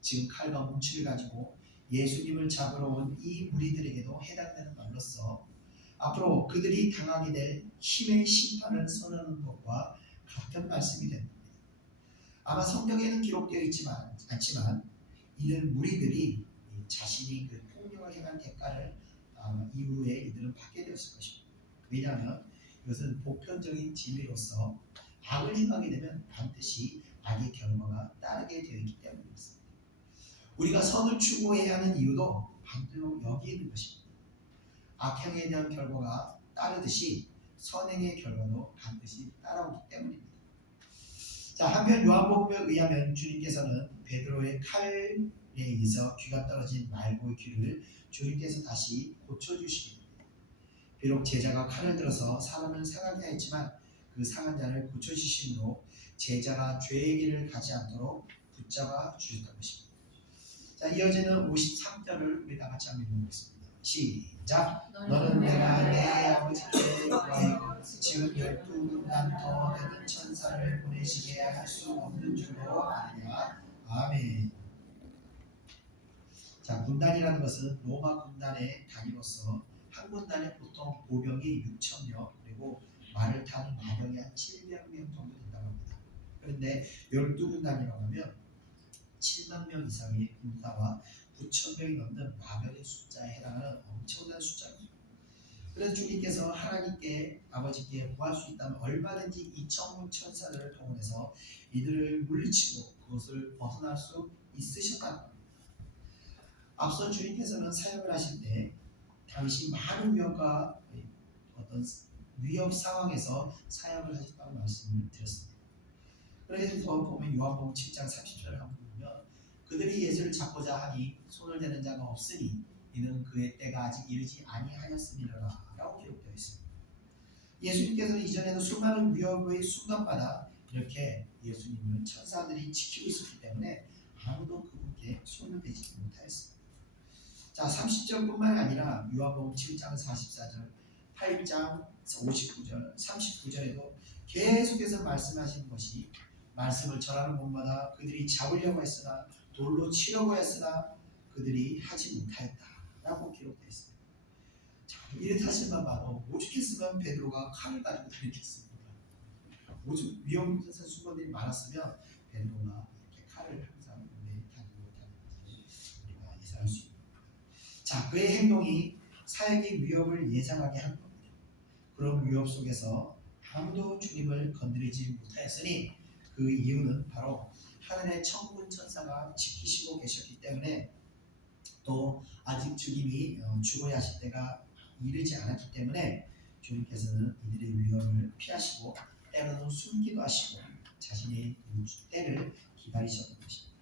지금 칼과 뭉치를 가지고 예수님을 잡으러 온 이 무리들에게도 해당되는 말로서 앞으로 그들이 당하게 될 힘의 심판을 선언하는 것과 같은 말씀이 됩니다. 아마 성경에는 기록되어 않지만 이들 무리들이 자신이 그 폭력을 행한 대가를 이후에 이들은 받게 되었을 것입니다. 왜냐하면 이것은 보편적인 진리로서 악을 행하게 되면 반드시 악의 결과가 따르게 되어 있기 때문입니다. 우리가 선을 추구해야 하는 이유도 반대로 여기에 있는 것입니다. 악행에 대한 결과가 따르듯이 선행의 결과도 반드시 따라오기 때문입니다. 자, 한편 요한복음에 의하면 주님께서는 베드로의 칼에 의해서 귀가 떨어진 말고의 귀를 주님께서 다시 고쳐주시기 됩니다. 비록 제자가 칼을 들어서 사람을 상하게 하였지만 그 상한 자를 고쳐주심으로 제자가 죄의 길을 가지 않도록 붙잡아 주셨던 것입니다. 자, 이어지는 53절을 우리 다 같이 한번 읽어보겠습니다. 시작. 너는 내가 내 아버지께 구하여 지금 12군단 더 되는 천사를 보내시게 할 수 없는 줄로 아느냐. 아멘. 자, 군단이라는 것은 로마 군단의 단위로서 한 군단에 보통 보병이 6,000명 그리고 말을 타는 마병이 한 700명 정도 된다고 합니다. 그런데 12군단이라고 하면 7만 명 이상의 군사와 9,000명이 넘는 마병의 숫자에 해당하는 엄청난 숫자입니다. 그래서 주님께서 하나님께 아버지께 구할 수 있다면 얼마든지 이 천군 천사들을 동원해서 이들을 물리치고 그것을 벗어날 수 있으셨다는 겁니다. 앞서 주님께서는 사역을 하실 때 당시 많은 위협과 어떤 위협 상황에서 사역을 하셨다고 말씀을 드렸습니다. 그래서 보면 요한복음 7장 30절을 한번 보면 그들이 예수를 잡고자 하니 손을 대는 자가 없으니 이는 그의 때가 아직 이르지 아니하였음이라 라고 기록되어 있습니다. 예수님께서는 이전에도 수많은 위협의 순간마다 이렇게 예수님을 천사들이 지키고 있었기 때문에 아무도 그분께 손을 대지 못하였습니다. 자, 30절뿐만 아니라 요한복음 7장 44절, 8장 59절, 39절에도 계속해서 말씀하시는 것이 말씀을 전하는 곳마다 그들이 잡으려고 했으나 돌로 치려고 했으나 그들이 하지 못하였다라고 기록되어 있습니다. 자, 이런 사실만 봐도 오죽했으면 베드로가 칼을 가지고 다녔겠습니까? 오죽 위험한 순간들이 많았으면 베드로가 이렇게 칼을 항상 몸에 가지고 다니는지 우리가 예상할 수 있습니다. 자, 그의 행동이 사역의 위협을 예상하게 한 겁니다. 그런 위협 속에서 아무도 주님을 건드리지 못하였으니 그 이유는 바로 하늘의 천군 천사가 지키시고 계셨기 때문에 또 아직 주님이 죽어야 하실 때가 이르지 않았기 때문에 주님께서는 이들의 위협을 피하시고 때로는 숨기도 하시고 자신의 때를 기다리셨던 것입니다.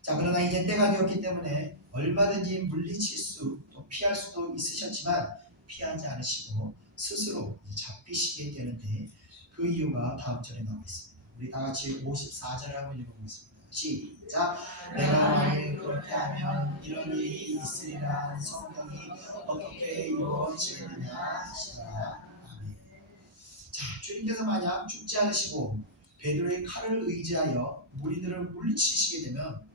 자, 그러나 이제 때가 되었기 때문에 얼마든지 물리칠 수 또 피할 수도 있으셨지만 피하지 않으시고 스스로 잡히시게 되는데 그 이유가 다음 절에 나와 있습니다. 우리 다 같이 54절을 한번 읽어보겠습니다. 시작. 내가 만일 그렇게 하면 이런 일이 있으리라 한 성경이 어떻게 이루어지느냐 하시라. 아멘. 자, 주님께서 만약 죽지 않으시고 베드로의 칼을 의지하여 무리들을 물리치시게 되면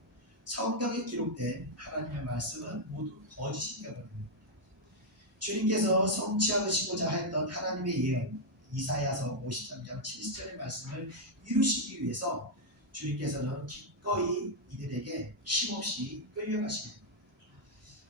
성경에 기록된 하나님의 말씀은 모두 거짓이 되어버립니다. 주님께서 성취하시고자 했던 하나님의 예언 이사야서 53장 70절의 말씀을 이루시기 위해서 주님께서는 기꺼이 이들에게 힘없이 끌려가시게 됩니다.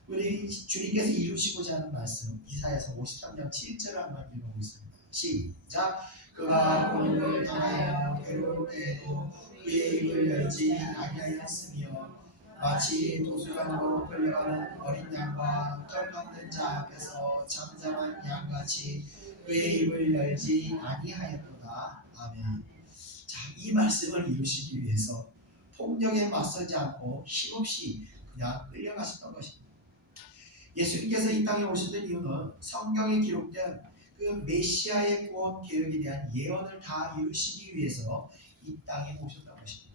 우리 주님께서 이루시고자 하는 말씀 이사야서 53장 7절을 한번 읽어보겠습니다. 시작. 그가 고난을 당하여 괴로울 때에도 그의 입을 열지 아니하였으며 마치 도수장으로 끌려가는 어린 양과 털 깎는 자 앞에서 잠잠한 양같이 그의 입을 열지 아니하였도다. 아멘. 자, 이 말씀을 이루시기 위해서 폭력에 맞서지 않고 힘없이 그냥 끌려가셨던 것입니다. 예수님께서 이 땅에 오셨던 이유는 성경에 기록된 그 메시아의 구원 계획에 대한 예언을 다 이루시기 위해서 이 땅에 오셨던 것입니다.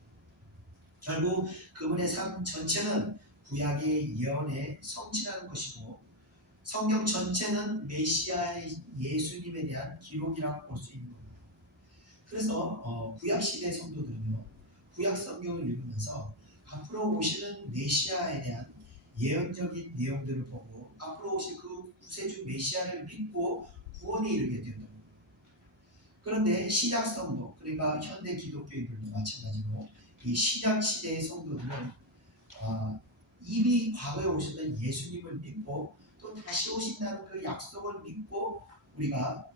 결국 그분의 삶 전체는 구약의 예언의 성취라는 것이고 성경 전체는 메시아의 예수님에 대한 기록이라고 볼 수 있는 겁니다. 그래서 구약 시대 성도들은요, 구약 성경을 읽으면서 앞으로 오시는 메시아에 대한 예언적인 내용들을 보고 앞으로 오실 그 구세주 메시아를 믿고 구원에 이르게 되었던 겁니다. 그런데 신약 성도, 그러니까 현대 기독교인들도 마찬가지로 이 신약 시대의 성도들은 이미 과거에 오셨던 예수님을 믿고 또 또 다시 오신다는 그 약속을 믿고 우리가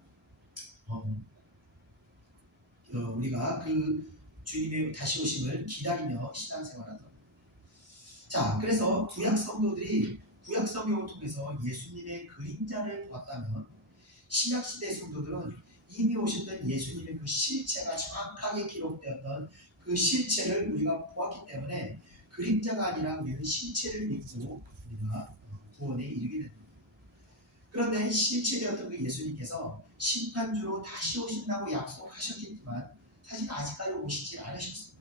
우리가 그 주님의 다시 오심을 기다리며 신앙생활하던. 자, 그래서 구약 성도들이 구약 성경을 통해서 예수님의 그림자를 보았다면 신약 시대 성도들은 이미 오셨던 예수님의 그 실체가 정확하게 기록되었던 그 실체를 우리가 보았기 때문에 그림자가 아니라 우리는 실체를 믿고 우리가 구원에 이르게 됩니다. 그런데 실체되었던 그 예수님께서 심판주로 다시 오신다고 약속하셨겠지만 사실 아직까지 오시지 않으셨습니다.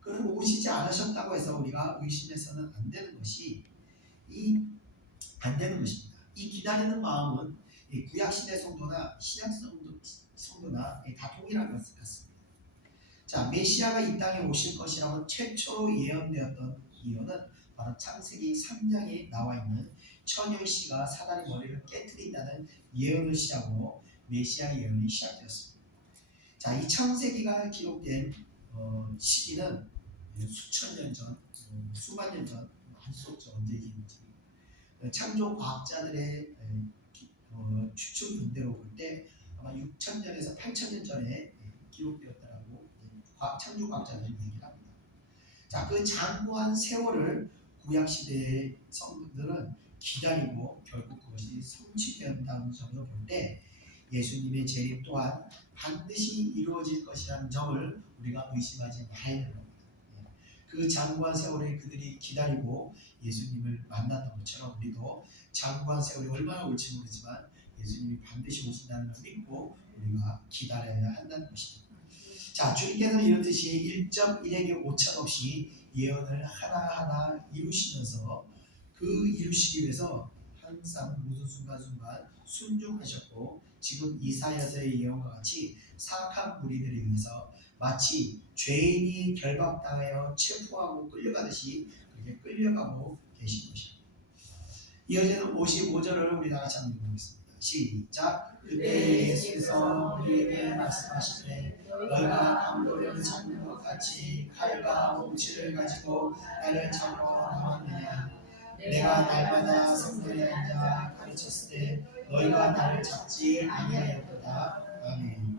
그는 오시지 않으셨다고 해서 우리가 의심해서는 안 되는 것이 안 되는 것입니다. 이 기다리는 마음은 이 구약시대 성도나 신약 성도나 다 동일한 것 같습니다. 자, 메시아가 이 땅에 오실 것이라고 최초로 예언되었던 이유는 바로 창세기 3장에 나와 있는 처녀의 씨가 사단의 머리를 깨뜨린다는 예언을 시작으로 메시아 예언이 시작되었습니다. 자, 이 창세기가 기록된 시기는 수천 년 전, 수만 년 전, 알 수 없죠. 언제 기록인지. 창조 과학자들의 추측 분대로 볼 때 아마 6,000년에서 8,000년 전에 기록되었다라고 창조 과학자들이 얘기를 합니다. 자, 그 장구한 세월을 구약시대의 성도들은 기다리고 결국 그것이 성취된다는 점으로 볼 때 예수님의 재림 또한 반드시 이루어질 것이라는 점을 우리가 의심하지 말아야 됩니다. 그 장구한 세월에 그들이 기다리고 예수님을 만났던 것처럼 우리도 장구한 세월이 얼마나 올지 모르지만 예수님이 반드시 오신다는 걸 믿고 우리가 기다려야 한다는 것입니다. 자, 주님께서는 이렇듯이 1.1에게 오차 없이 예언을 하나하나 이루시면서 그 이루시기 위해서 항상 모든 순간순간 순종하셨고 지금 이사야서의 예언과 같이 사악한 무리들에 의해서 마치 죄인이 결박당하여 체포하고 끌려가듯이 그렇게 끌려가고 계신 것입니다. 이어지는 55절을 우리 다 같이 한번 읽어보겠습니다. 시작. 그때 예수께서 우리에게 말씀하시되 너희가 강도를 잡는 것 같이 칼과 몽치를 가지고 나를 잡으러 나왔느냐. 내가 날마다 성전에 앉아 가르쳤을 때 너희가 나를 잡지 아니하였도다. 아멘.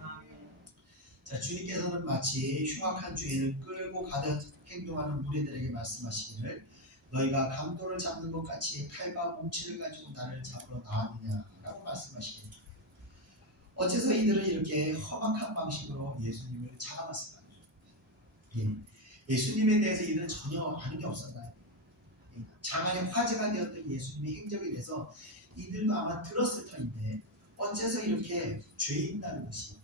자, 주님께서는 마치 흉악한 죄인을 끌고 가듯 행동하는 무리들에게 말씀하시기를 너희가 강도를 잡는 것 같이 칼과 몽치를 가지고 나를 잡으러 나왔느냐라고 말씀하시기를 어째서 이들은 이렇게 험악한 방식으로 예수님을 잡아갔을까요? 예수님에 대해서 이들은 전혀 아는 게 없었나요? 장안의 화제가 되었던 예수님의 행적에 대해서 이들도 아마 들었을 터인데 어째서 이렇게 죄인이라는 것이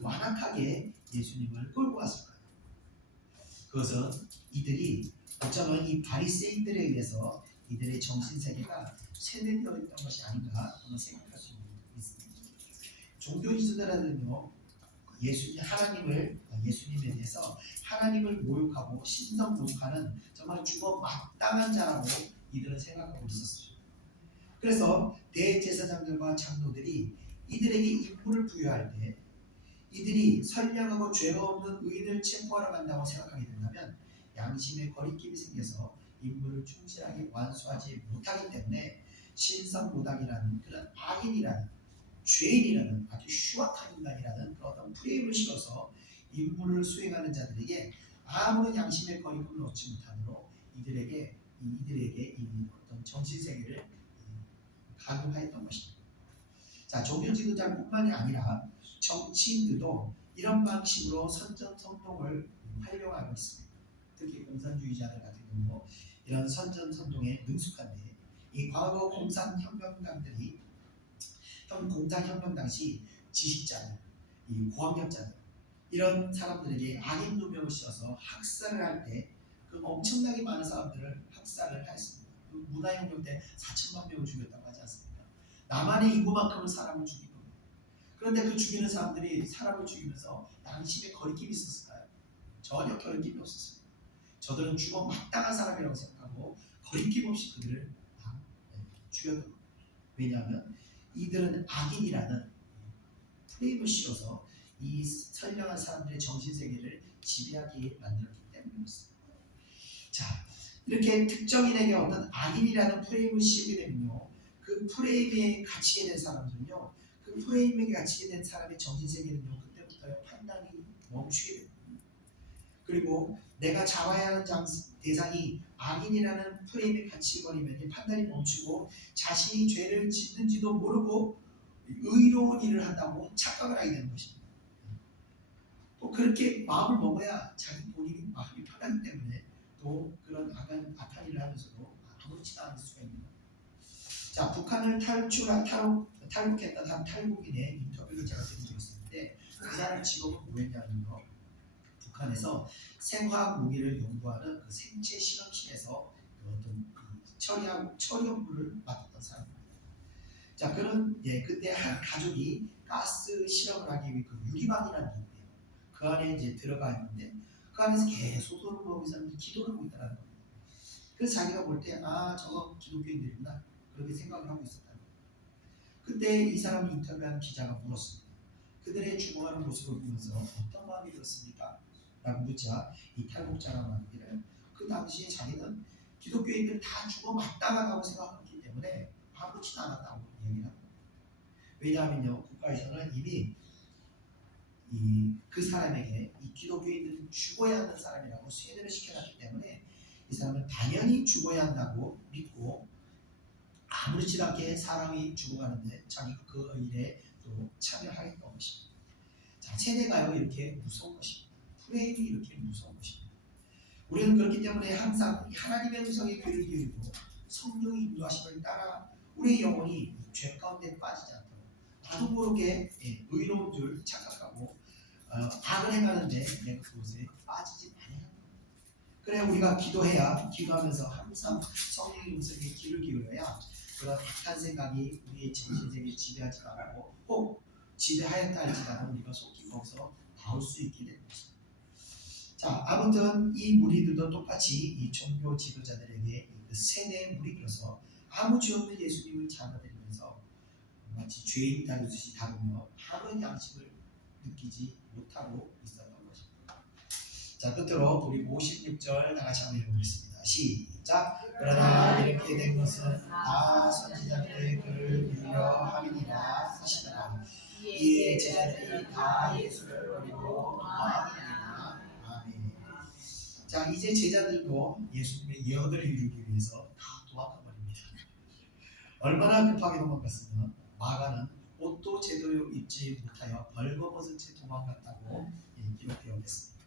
완악하게 예수님을 끌고 왔을까요? 그것은 이들이 어쩌면 이 바리새인들에 의해서 이들의 정신세계가 세뇌되어 있던 것이 아닌가 하는 생각할 수 있습니다. 종교지도자들은요 예수님에 대해서 하나님을 모욕하고 신성 모독하는 정말 죽어 마땅한 자라고 이들은 생각하고 있었어요. 그래서 대제사장들과 장로들이 이들에게 임무를 부여할 때 이들이 선량하고 죄가 없는 의인을 체포하러 간다고 생각하게 된다면 양심의 거리낌이 생겨서 임무를 충실하게 완수하지 못하기 때문에 신성모독이라는 그런 악인이라는 죄인이라는 아주 흉악한 인간이라는 그런 어떤 프레임을 씌워서 임무를 수행하는 자들에게 아무런 양심의 거리낌을 얻지 못하므로 이들에게 이 어떤 정신세계를 강요하였던 것입니다. 자, 종교 지도자뿐만이 아니라 정치인들도 이런 방식으로 선전선동을 활용하고 있습니다. 특히 공산주의자들 같은 경우 이런 선전선동에 능숙한데 이 과거 공산혁명 당시 지식자들, 이 고학력자들 이런 사람들에게 악인 누명을 씌워서 학살을 할 때 그 엄청나게 많은 사람들을 학살을 하였습니다. 그 문화혁명 때 4천만 명을 죽였다고 하지 않습니까? 남한의 인구만큼은 사람을 죽인 겁니다. 그런데 그 죽이는 사람들이 사람을 죽이면서 양심의 거리낌이 있었을까요? 전혀 거리낌이 없었습니다. 저들은 죽어 마땅한 사람이라고 생각하고 거리낌 없이 그들을 다 죽였던 겁니다. 왜냐하면 이들은 악인이라는 프레임을 씌워서 이 선량한 사람들의 정신세계를 지배하게 만들었기 때문이었습니다. 자, 이렇게 특정인에게 어떤 악인이라는 프레임을 씌우게 되면요 그 프레임에 갇히게 된 사람들은요, 그 프레임에 갇히게 된 사람의 정신세계는요, 그때부터 판단이 멈추게 됩니다. 그리고 내가 잡아야 하는 대상이 악인이라는 프레임에 갇히버리면 판단이 멈추고 자신이 죄를 짓는지도 모르고 의로운 일을 한다고 착각을 하게 되는 것입니다. 또 그렇게 마음을 먹어야 자기 본인이 마음이 편하기 때문에 또 그런 악한 일을 하면서도 아무렇지도 않을 수가 있는 거예요. 자, 북한을 탈북했던 한 탈북인의 인터뷰를 제가 드린 적이 있었는데 그 사람 직업은 뭐였냐면요, 북한에서 생화학 무기를 연구하는 그 생체 실험실에서 그 어떤 처리 업무를 맡았던 사람입니다. 자, 그때 한 가족이 가스 실험을 하기 위해 그 유리방이라는 게 있대요. 그 안에 이제 들어가 있는데 그 안에서 계속 손을 모으고 사람들이 기도를 하고 있다는 겁니다. 그래서 자기가 볼 때 저거 기독교인들이구나 그렇게 생각을 하고 있었다는 거예요. 그때 이 사람을 인터뷰한 기자가 물었습니다. 그들의 죽어가는 모습을 보면서 어떤 마음이 들었습니까? 라고 묻자 이 탈북자가 말하기를 그 당시에 자기는 기독교인들 다 죽어 마땅하다고 생각했기 때문에 아무렇지도 않았다고 얘기를 합니다. 왜냐하면요, 국가에서는 이미 그 사람에게 이 기독교인들은 죽어야 하는 사람이라고 세뇌를 시켜놨기 때문에 이 사람은 당연히 죽어야 한다고 믿고 아무렇지도 않게 사람이 죽어가는데 자기가 그 일에 또 참여하겠던 것입니다. 자, 세뇌가요 이렇게 무서운 것입니다. 프레임이 이렇게 무서운 것입니다. 우리는 그렇기 때문에 항상 하나님의 음성에 귀를 기울이고 성령의 인도하심을 따라 우리의 영혼이 죄 가운데 빠지지 않도록 나도 모르게 의로운 줄 착각하고 악을 행하는데 내가 그곳에 빠지지 않아야 합니다. 그래 우리가 기도하면서 항상 성령의 음성에 귀를 기울여야 그런 악한 생각이 우리의 정신세계에 지배하지 않고 혹 지배하였다 할지라도 우리가 속히 거기서 나올 수 있게 되는 것입니다. 자, 아무튼 이 무리들도 똑같이 이 종교 지도자들에게 그 세뇌에 무리들어서 아무 죄 없는 예수님을 잡아들이면서 마치 죄인 다루듯이 다루며 아무런 양심을 느끼지 못하고 있었던 것입니다. 자, 끝으로 우리 56절 다 같이 한번 읽어보겠습니다. 시작. 그러나 이렇게 된 것은 다 선지자들의 글을 빌려 함이니라 하시더라. 이에 제자들이 다 예수를 버리고 도망하니라. 아멘. 자, 이제 제자들도 예수님의 예언을 이루기 위해서 다 도망가버립니다. 얼마나 급하게 도망갔으면 마가는 옷도 제대로 입지 못하여 벌거벗은 채 도망갔다고 기록되어 있습니다.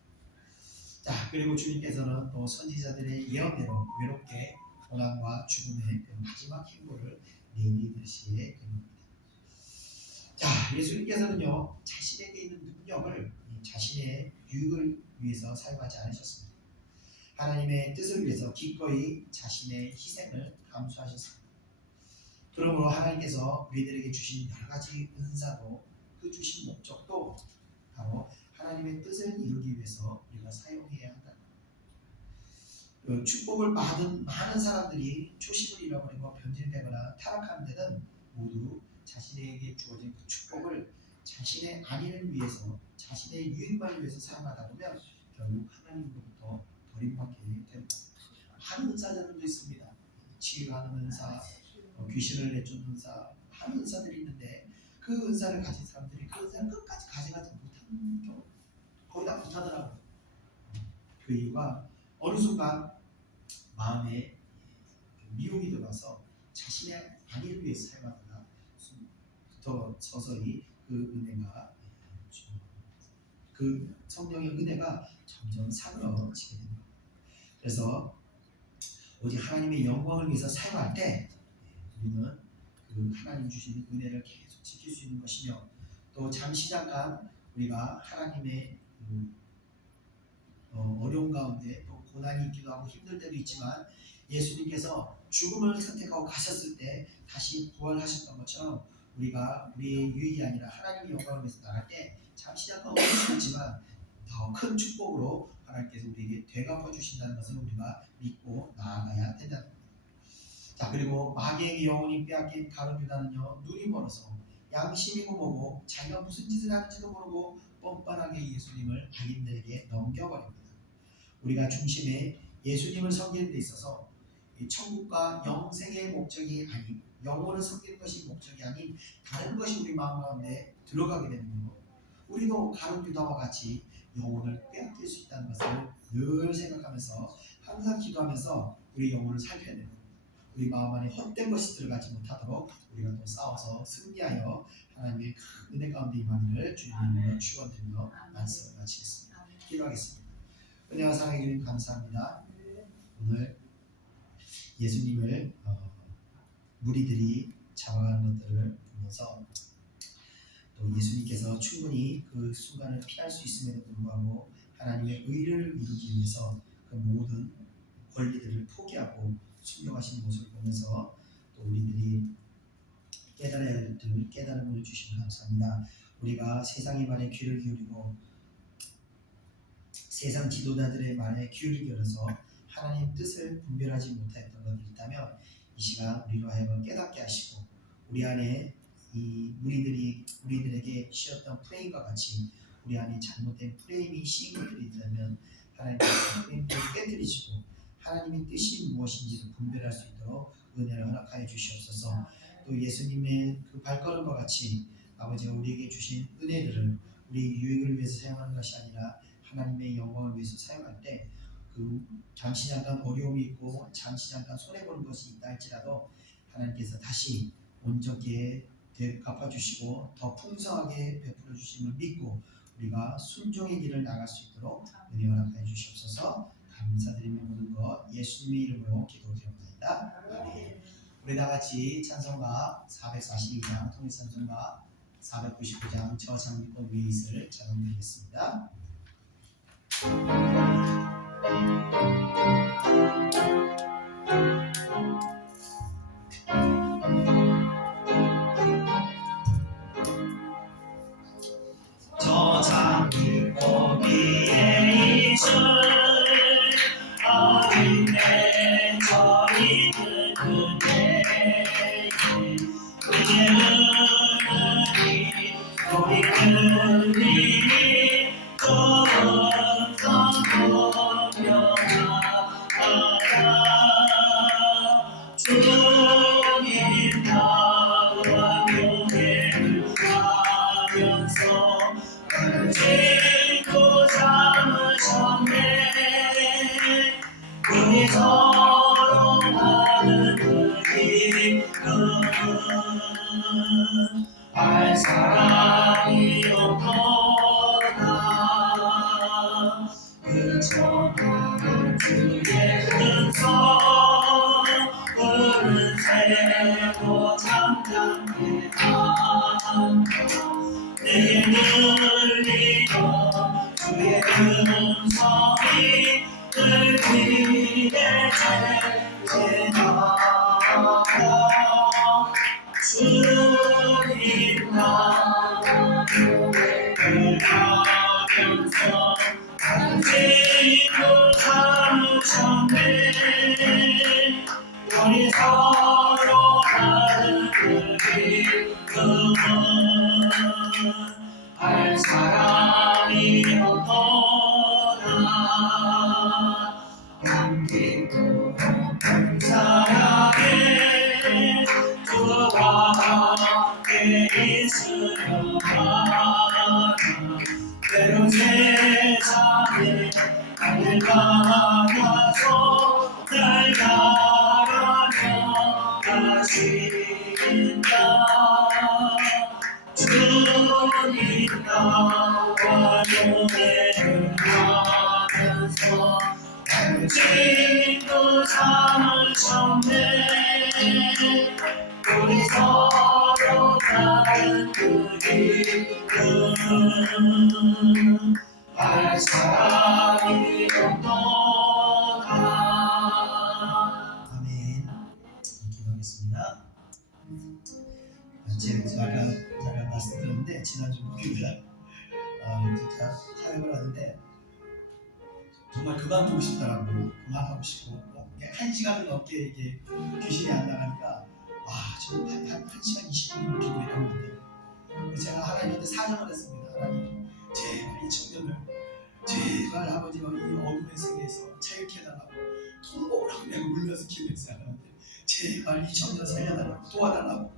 자, 그리고 주님께서는 또 선지자들의 예언대로 외롭게 고난과 죽음의 그 마지막 행보를 내리시게 됩니다. 자, 예수님께서는요 자신에게 있는 능력을 자신의 유익을 위해서 사용하지 않으셨습니다. 하나님의 뜻을 위해서 기꺼이 자신의 희생을 감수하셨습니다. 그러므로 하나님께서 우리들에게 주신 여러 가지 은사도 그 주신 목적도 바로 하나님의 뜻을 이루기 위해서 우리가 사용해야 한다. 그 축복을 받은 많은 사람들이 초심을 잃어버리고 변질되거나 타락하는 데는 모두 자신에게 주어진 그 축복을 자신의 안위를 위해서 자신의 유익만을 위해서 사용하다 보면 결국 하나님으로부터 버림받게 됩니다. 많은 은사자들도 있습니다. 치유하는 은사, 귀신을 내쫓는 은사, 많은 은사들이 있는데 그 은사를 가진 사람들이 그 은사를 끝까지 가져가지 못하는 경우 거의 다 못하더라고요. 그 이유가 어느 순간 마음에 미혹이 들어와서 자신의 안위를 위해서 사용하다가 더 서서히 그 성령의 은혜가 점점 사그러지게 됩니다. 그래서 오직 하나님의 영광을 위해서 사용할 때 우리는 그 하나님 주신 은혜를 계속 지킬 수 있는 것이며 또 잠시 잠깐 우리가 하나님의 어려운 가운데 또 고난이 있기도 하고 힘들 때도 있지만 예수님께서 죽음을 선택하고 가셨을 때 다시 부활하셨던 것처럼 우리가 우리의 유익이 아니라 하나님의 영광을 위해서 나갈 때 잠시 잠깐 어려울 수 있지만 더 큰 축복으로 하나님께서 우리에게 되갚아 주신다는 것을 우리가 믿고 나아가야 된다는 겁니다. 자, 그리고 마귀에게 영혼이 빼앗긴 가룟 유다는요 눈이 멀어서 양심이고 뭐고 자기가 무슨 짓을 하는지도 모르고 뻔뻔하게 예수님을 악인들에게 넘겨버립니다. 우리가 중심에 예수님을 섬기는 데 있어서 천국과 영생의 목적이 아닌 영혼을 섬기는 것이 목적이 아닌 다른 것이 우리 마음 가운데 들어가게 되는 거고, 우리도 가룟 유다와 같이 영혼을 빼앗길 수 있다는 것을 늘 생각하면서 항상 기도하면서 우리 영혼을 살펴야 되는 거예요. 우리 마음 안에 헛된 것이 들어가지 못하도록 우리가 또 싸워서 승리하여 하나님의 큰 은혜 가운데 임하기를 주님의 이름으로 축원드리며 말씀을 마치겠습니다. 기도하겠습니다. 은혜와 사랑해 주님 감사합니다. 오늘 예수님을 무리들이 잡아가는 것들을 보면서 또 예수님께서 충분히 그 순간을 피할 수 있음에도 불구하고 하나님의 의를 이루기 위해서 그 모든 권리들을 포기하고 순종하시는 모습을 보면서 또 우리들이 깨달아야 할 깨달음을 주시면 감사합니다. 우리가 세상의 말에 귀를 기울이고 세상 지도자들의 말에 귀를 기울여서 하나님 뜻을 분별하지 못했던 것이 있다면 이 시간 우리로 하여금 깨닫게 하시고 우리 안에 이 우리들에게 씌웠던 프레임과 같이 우리 안에 잘못된 프레임이 씌인 것들이 있다면 하나님께서 프레임을 깨뜨리시고 하나님의 뜻이 무엇인지를 분별할 수 있도록 은혜를 허락하여 주시옵소서. 또 예수님의 그 발걸음과 같이 아버지가 우리에게 주신 은혜들을 우리 유익을 위해서 사용하는 것이 아니라 하나님의 영광을 위해서 사용할 때 그 잠시 잠깐 어려움이 있고 잠시 잠깐 손해보는 것이 있다 할지라도 하나님께서 다시 온전히 갚아주시고 더 풍성하게 베풀어 주심을 믿고 우리가 순종의 길을 나갈 수 있도록 은혜 허락하여 주시옵소서. 감사드리며 모든 것 예수님의 이름으로 기도드립니다. 아멘. 우리 다 같이 찬송가 442장 통일찬송가 499장 저 장미꽃 위에 있을 찬송드리겠습니다. 저 장미꽃 위에 있을 어린애 저 있는 그대에게 우리 그들이 좋은 성도명하라 주님 나와 교회를 하면서 지고 잠으셨네 우리 서로 하는 그 기쁨 알 사람이 없도다 그 전하는 주의 음성 우는 새고 잠잠히 한다 내게 들리던 주의 음성이 늘 귀에 채지나다 주님 나와 교회를 하면서 지고 삼으셨네 우리 서로 다른 그 기쁨은 알 사람이 없도다 감기도 한 사랑에 주와 함께 있으려 하나 때론 세상에 하늘 나가서 날 바라며 가신다 주님 나와 교회를 하면서 지도 삼으셨네 우리 서로 다른 그 기쁨 알 사람이 없도다. 아멘. 기도하겠습니다. 제가 말씀드렸는데 지난주 목요일날 진짜 사역을 하는데 정말 그만두고 싶더라고요. 그만하고 싶고 한 시간을 넘게 이게 귀신이 안 나가니까 정말 한 시간 20분 기도했던 것 같아요. 그래서 제가 하나님한테 사정을 했습니다. 하나님 제발 이 청년을 제발 아버지가 이 어둠의 세계에서 자유케 해달라고 통곡을 하고 내가 울면서 기도했어요. 하나님한테 제발 이 청년 살려달라고 도와달라고.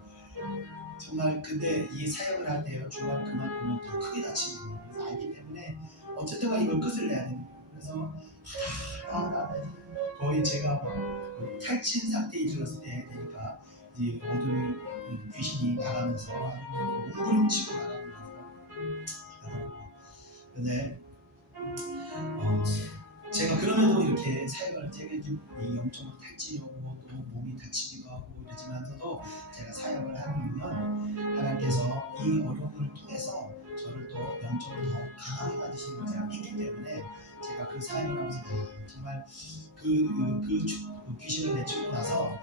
정말 근데 이 사역을 할 때요 중간에 그만 보면 더 크게 다치는 거예요. 그래서 알기 때문에 어쨌든 간에 이걸 끝을 내야 됩니다. 그래서 하다 거의 제가 막 탈진 상태에 이르렀을 때 되니까 이제 어둠의 귀신이 나가면서 우물치고 나가면서 하더라고요. 근데 제가 그럼에도 이렇게 사역을 제가 이 영적으로 탈진이 오고 또 몸이 다치기도 하고 이러지만서도 제가 사역을 하는 이유는 하나님께서 이 어려움을 통해서 저를 또 영적으로 더 강하게 만드시는 걸 제가 믿기 때문에 제가 그 사역을 하면서 정말 그 귀신을 내쫓고 나서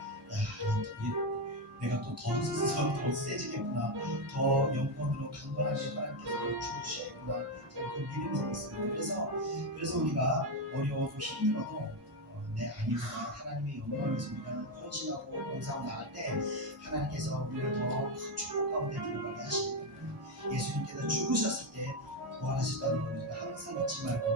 내가 또 더 세지겠구나, 더 영권으로 강건하게 하나님께서 주시겠구나, 제가 그 믿음이 생겼습니다. 그래서 우리가 어려워도 힘들어도 내 아니구나, 하나님의 영광을 위해서 우리가 헌신하고 봉사하고 나갈 때 하나님께서 우리를 더 큰 축복 가운데 들어가게 하시는 거예요. 예수님께서 죽으셨을 때 부활하셨다는 걸 우리가 항상 잊지 말고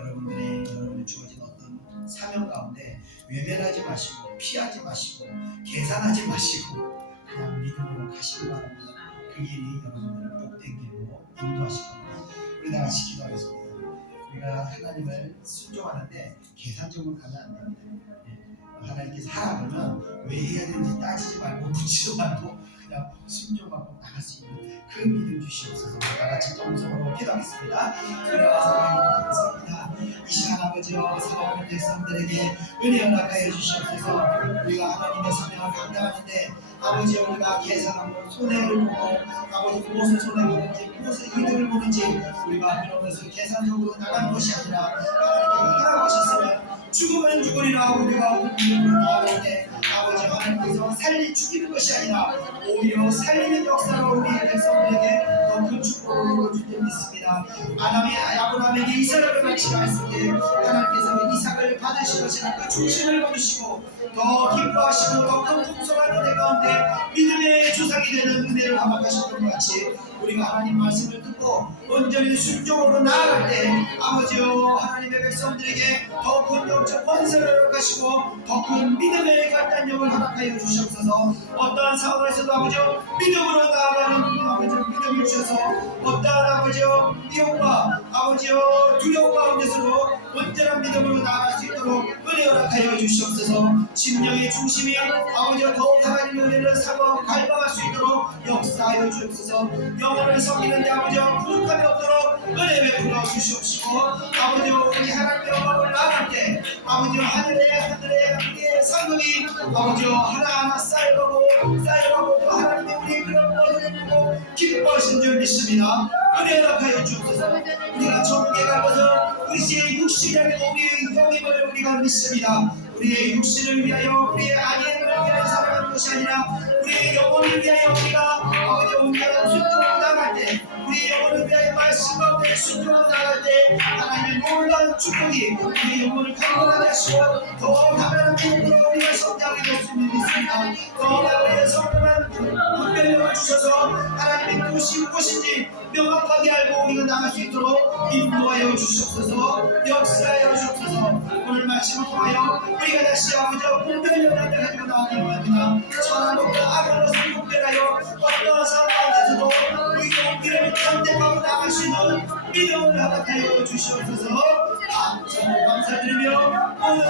여러분의 주어진 어떤 사명 가운데 외면하지 마시고 피하지 마시고 계산하지 마시고 그냥 믿음으로 가시기 바랍니다. 그 길이 여러분들을 복된 길로 인도하실 겁니다. 우리 다 같이 기도하겠습니다. 우리가 하나님을 순종하는데 계산적으로 가면 안 됩니다. 하나님께서 하라 그러면 왜 해야 되는지 따지지 말고 묻지도 말고 그냥 순종하고 나갈 수 있는 그 믿음 주시옵소서. 다 같이 동성으로 기도하겠습니다. 그래서 감사합니다. 이 시간 아버지여 사랑하는 백성들에게 은혜 허락하여 주시옵소서. 우리가 하나님의 사명을 감당하는데 아버지여 우리가 계산하고 손해를 보고 아버지 무엇을 손해보는지 무엇을 이득을 보는지 우리가 그런 것을 계산적으로 나가는 것이 아니라 하나님께 하라고 하셨으면 죽으면 죽으리라 우리가 믿음으로 나아갈 때 아버지 하나님께서 죽이는 것이 아니라 오히려 살리는 역사로 우리의 백성들에게 더 큰 축복을 이루어줄 줄 믿습니다. 아브라함에게 이삭을 바치라 했을 때 하나님께서 이삭을 받으실 것이라 그 중심을 거두시고 더 기뻐하시고 더 큰 풍성한 은혜 가운데 믿음의 조상이 되는 은혜를 허락하셨던 것 같이 우리가 하나님 말씀을 듣고 온전히 순종으로 나아갈 때 아버지여 하나님의 백성들에게 더 큰 영적 권세를 허락하시고 더 큰 믿음의 결단력을 허락하여 주시옵소서. 어떠한 상황에서도 아버지여 믿음으로 나아가는 아버지여 믿음을 주셔서 어떠한 아버지여 미움과 아버지여 두려움 가운데서도 온전한 믿음으로 나아갈 수 있도록 은혜 허락하여 주시옵소서. 심령의 중심이 아버지여 더욱 하나님의 은혜를 사모하고 갈망할 수 있도록 역사하여 주옵소서. 영혼을 섬기는데 아버지여 부족함이 없도록 은혜 베풀어 주시옵시고 아버지여 우리 하나님의 영광을 나아갈 때 아버지여 하늘에 우리의 상급이 아버지여 하나하나 쌓여가고 또 하나님의 우리의 그런 모습을 보고 기뻐하신 줄 믿습니다. 은혜 허락하여 주옵소서. 우리가 천국에 가면서 우리의 육신이 아니고 우리의 영임을 우리가 믿습니다. 우리의 육신을 위하여 우리의 아내를 위하여 살아가는 것이 아니라 우리의 영혼을 위하여 우리가 아버지 온전한 순종으로 나갈 때 우리의 영혼을 위하여 말씀 가운데 순종으로 나갈 때 하나님의 놀라운 축복이 우리의 영혼을 강건하게 하시고 더 강한 믿음으로 우리가 성장하게 될 수 있는 믿습니다. 더 우리의 성공한 분별력을 주셔서 하나님의 뜻이 무엇인지 명확하게 알고 우리가 나갈 수 있도록 인도하여 주시옵소서. 역사하여 주시옵소서. 오늘 말씀을 통하여 우리가 다시 아버지 분별력을 가지고 나가기 원합니다. 천하복과 악을 것을 분별하여 어떠한 상황 가운데서도 우리가 믿음을 선택하고 나갈 수 있는 믿음을 허락하여 주시옵소서. 정말 감사드리며 오늘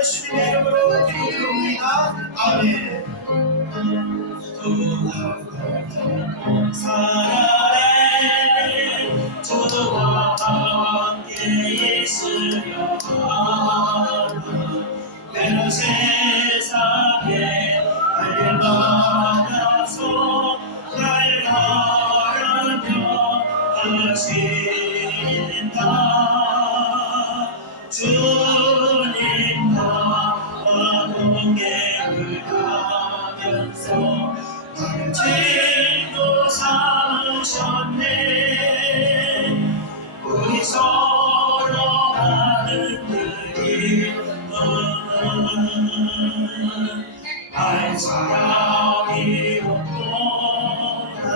예수님의 이름으로 기도드립니다. 아멘. 사랑해 저와 함께 있으며 때로 세상에 날 만나서 날 바라며 하신다. 주님과 동행을 하면서 나를 친구 삼으셨네. 우리 서로 하는 일이 알 사람이 없구나.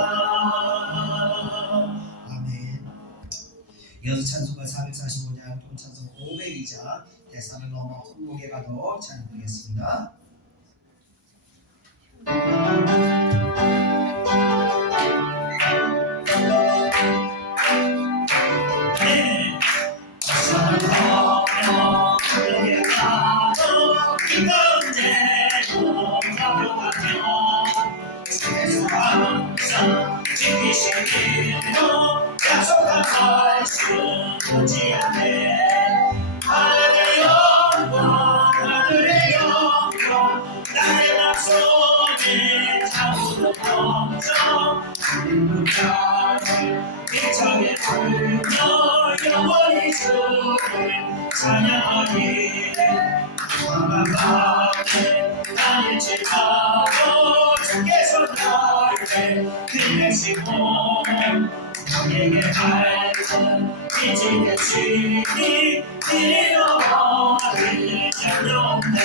아멘. 이어서 찬송가 445장 통찬송 502장 대산을 넘어 흥곡에 가도 찬양드리겠습니다. 네. 사랑하며 그에게 가도 그 가운데로 걸어가며 주께서 항상 지키시기로 약속한 말씀 잊지 않네. 하늘의 영광 하늘의 영광 나의 맘속에 참으로 넘쳐 하늘을 힘차게 불며 영원히 주를 찬양하리. 험한 밤에 다닐지라도 주께서 나를 빛내시고 너에게 말씀 미치겠으니 잃어버릴 점이 없네.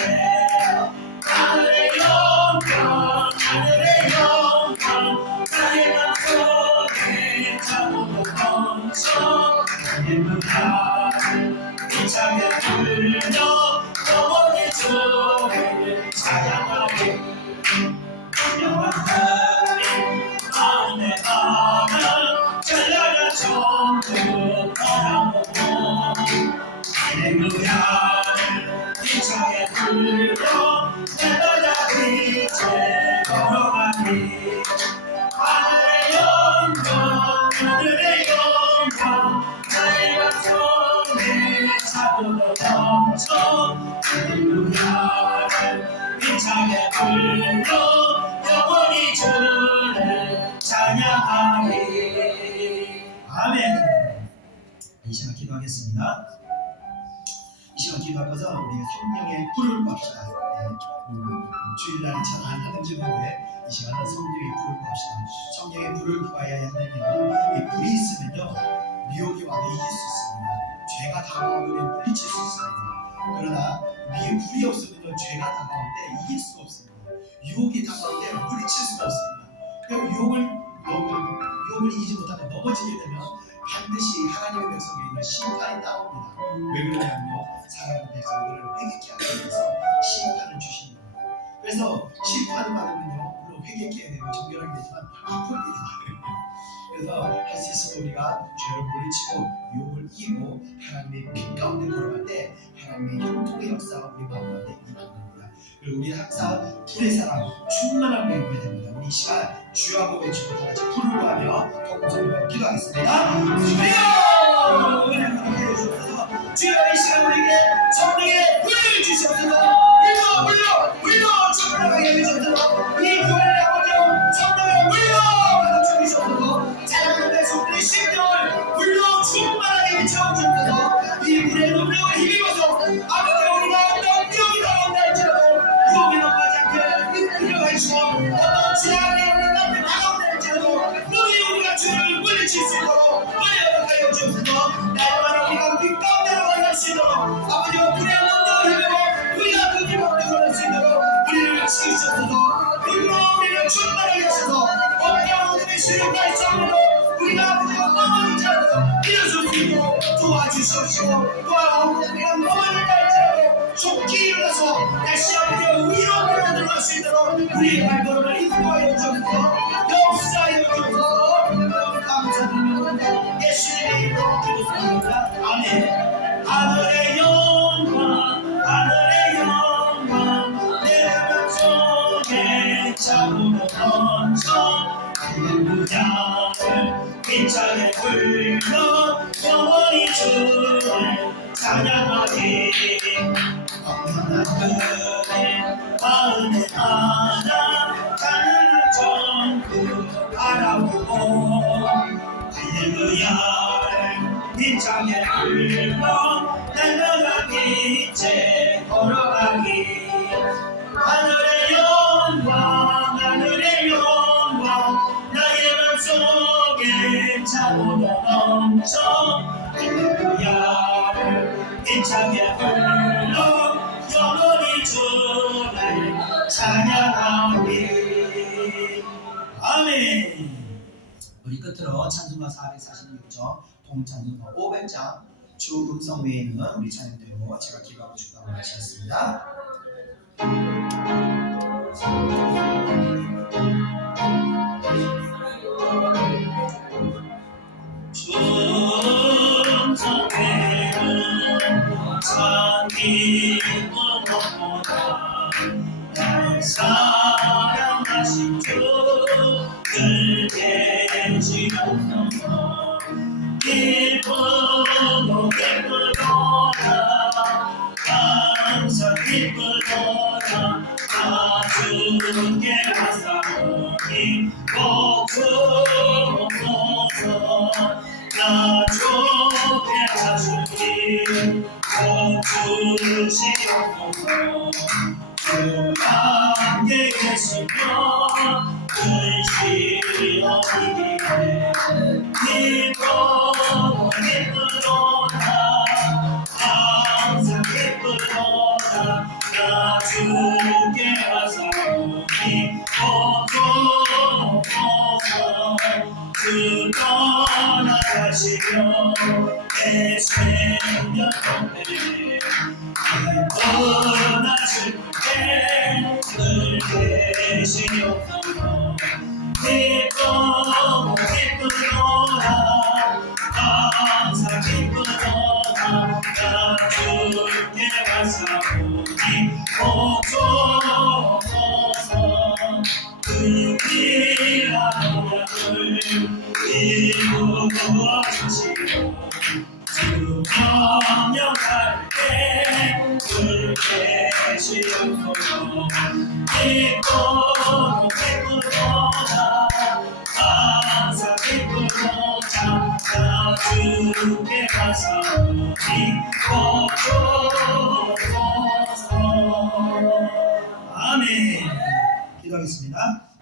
하늘의 영광 하늘의 영광 나의 맘속에 참으로 넘쳐 할렐루야를 힘차게 불러 영원히 주를 찬양하리. 영원한 마음의 하나 찬란한 천국 바라보고 할렐루야를 힘차게 불러 내 바다 빛에 걸어가니. 하늘의 영광 하늘의 영광 나의 맘속에 참으로 넘쳐 할렐루야를 힘차게 불러 영원히 주를 찬양하리. 아멘. 이 시간 기도하겠습니다. 이 시간 기도하면서 우리 성령의 불을 봅시다. 주일날이 참 안 하는지 모르는데 이 시간은 성령의 불을 봅시다. 성령의 불을 구하여야 한다면 이 불이 있으면요 미혹이 와도 이길 수 있습니다. 죄가 다가오면 물리칠 수 있습니다. 그러나 불이 없으면요 죄가 다가올 때 이길 수가 없습니다. 유혹이 다가올 때 물리칠 수가 없습니다. 그리고 유혹을 이기지 못하면 넘어지게 되면 반드시 하나님의 백성에 있는 심판이 따옵니다. 왜 그러냐면요 사랑하는 백성들을 회개케 하기 위해서 심판을 주십니다. 그래서 심판을 받으면요 물론 회개케 되고 정결하게 되지만 아픕니다. 그래서 할 수 있으면 우리가 죄를 물리치고 유혹을 이기고 하나님의 빛 가운데 걸어갈 때 하나님의 형통의 역사가 우리 마음 가운데 임하는 겁니다. 그리고 우리는 항상 불의 사랑 충만함을 입어야 됩니다. 우리 이 시간 주여하고 외치고 다 같이 불을 구하며 동성으로 기도하겠습니다. 주여! 은혜를 받게 해주셔서 주여 이 시간 우리에게 성령의 불을 주시옵소서. 물러 충만하게 해주셔서 이 교회를 아버지 성령의 물러 받아주시옵소서. 찬양하는 백성들의 심령을 물러 충만하게 채워주옵소서. 이 불의 능력을 힘입어서 아버지 우리가 어떤 병이 나온다 할지라도 유혹에 넘어가지 않게 인도하시고 어떤 재앙이 우리 앞에 다가온다 할지라도 너희 우리가 주를 물리칠 수 있도록 은혜를 하여 주옵소서. 날마다 우리가 빛 가운데로 만날 수 있도록 아버지와 불의 능력을 힘입어 우리가 그 힘을 얻어갈 수 있도록 우리를 지키셔서 불로 우리를 충만하게 하셔서 어떤 어둠의 시를 발성으로 우리가 아버지와 넘어지지 않고 일어설 수 있도록 도와주시옵시고 또한 우리가 넘어질다 할지라도 좋게 일어나서 다시 아버지와 위로 들어갈 수 있도록 우리의 발걸음을 인도하여 주옵소서. 역사하여 주옵소서. 감사드립니다. 예수님의 이름으로 기도드립니다. 아멘. 하늘의 영광 하늘의 영광 내 맘속에 참으로 넘쳐 할렐루야를 힘차게 불러 영원히 주를 찬양하리. 엄청난 그의 마음에 하나 찬양을 전부 바라보고 할렐루야를 힘차게 불러 날마다 빛에 걸어가기. 하늘의 영광 하늘의 영광 나의 맘속에 참으로 넘쳐 할렐루야를 힘차게 불러 영원히 주를 찬양하리. 아멘. 우리 끝으로 찬송가 446장 동찬송가 500장 주 음성 외에는 우리 찬양대로 제가 기도하고 싶다고 하시겠습니다. 무엇보다 날 사랑하신 주를 계시옵소서. 기쁘고 기쁘도다 항상 기쁘도다 나 주께 왔사오니 꼭 주옵소서. 나 주께 왔으니 꼭 주시옵소서. 주 함께 계시며 근실이 어디기에 기쁘고 기쁘도다 항상 기쁘도다 나 주께 와사오니 꼭 주옵소서. 주 떠나가시며 내 생명 가운데 떠나실 때 늘 계시옵소서. 기쁘고 기쁘도다 항상 기쁘도다 나 주께 와사오니 꼭 주옵소서. 그 귀한 약을 이루어 주시고 주 명령할 때늘 계시옵소서. 기쁘고 기쁘도다 항상 기쁘도다 나 주께 와사오니 꼭 주옵소서. 아멘. 기도하겠습니다.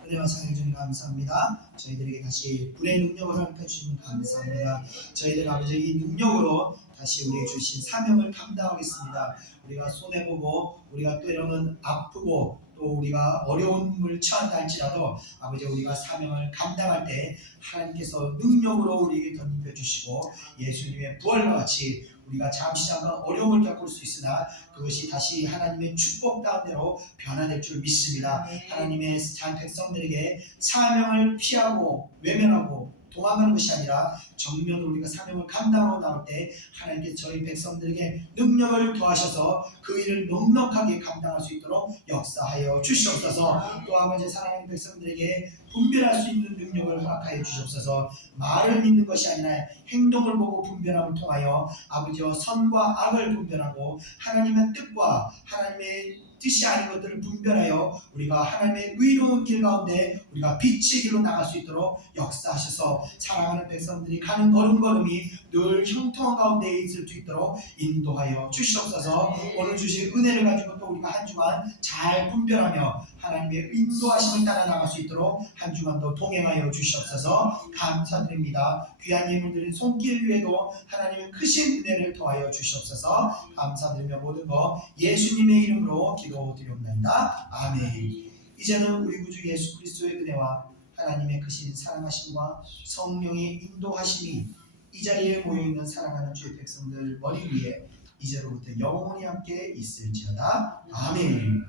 은혜와 사랑해 주님 감사합니다. 저희들에게 다시 불의 능력을 허락해 주시면 감사합니다. 저희들 아버지 이 능력으로 다시 우리에게 주신 사명을 감당하겠습니다. 우리가 손해보고 우리가 때로는 아프고 또 우리가 어려움을 처한다 할지라도 아버지 우리가 사명을 감당할 때 하나님께서 능력으로 우리에게 덧입혀 주시고 예수님의 부활과 같이 우리가 잠시 잠깐 어려움을 겪을 수 있으나 그것이 다시 하나님의 축복 가운데로 변화될 줄 믿습니다. 하나님의 백성들에게 사명을 피하고 외면하고 도망가는 것이 아니라 정면으로 우리가 사명을 감당하고 나올 때 하나님께서 저희 백성들에게 능력을 더하셔서 그 일을 넉넉하게 감당할 수 있도록 역사하여 주시옵소서. 또 아버지 사랑하는 백성들에게 분별할 수 있는 능력을 허락하여 주시옵소서. 말을 믿는 것이 아니라 행동을 보고 분별함을 통하여 아버지와 선과 악을 분별하고 하나님의 뜻과 하나님의 뜻이 아닌 것들을 분별하여 우리가 하나님의 의로운 길 가운데 우리가 빛의 길로 나갈 수 있도록 역사하셔서 사랑하는 백성들이 가는 걸음걸음이 늘 형통한 가운데 있을 수 있도록 인도하여 주시옵소서. 오늘 주신 은혜를 가지고 또 우리가 한 주간 잘 분별하며 하나님의 인도하심을 따라 나갈 수 있도록 한 주간도 동행하여 주시옵소서. 감사드립니다. 귀한 예물 드린 손길 위에도 하나님의 크신 은혜를 더하여 주시옵소서. 감사드리며 모든 것 예수님의 이름으로 기도드리옵나이다. 아멘. 이제는 우리 구주 예수 그리스도의 은혜와 하나님의 크신 사랑하심과 성령의 인도하심이 이 자리에 모여있는 사랑하는 주의 백성들 머리 위에 이제로부터 영원히 함께 있을지어다. 아멘.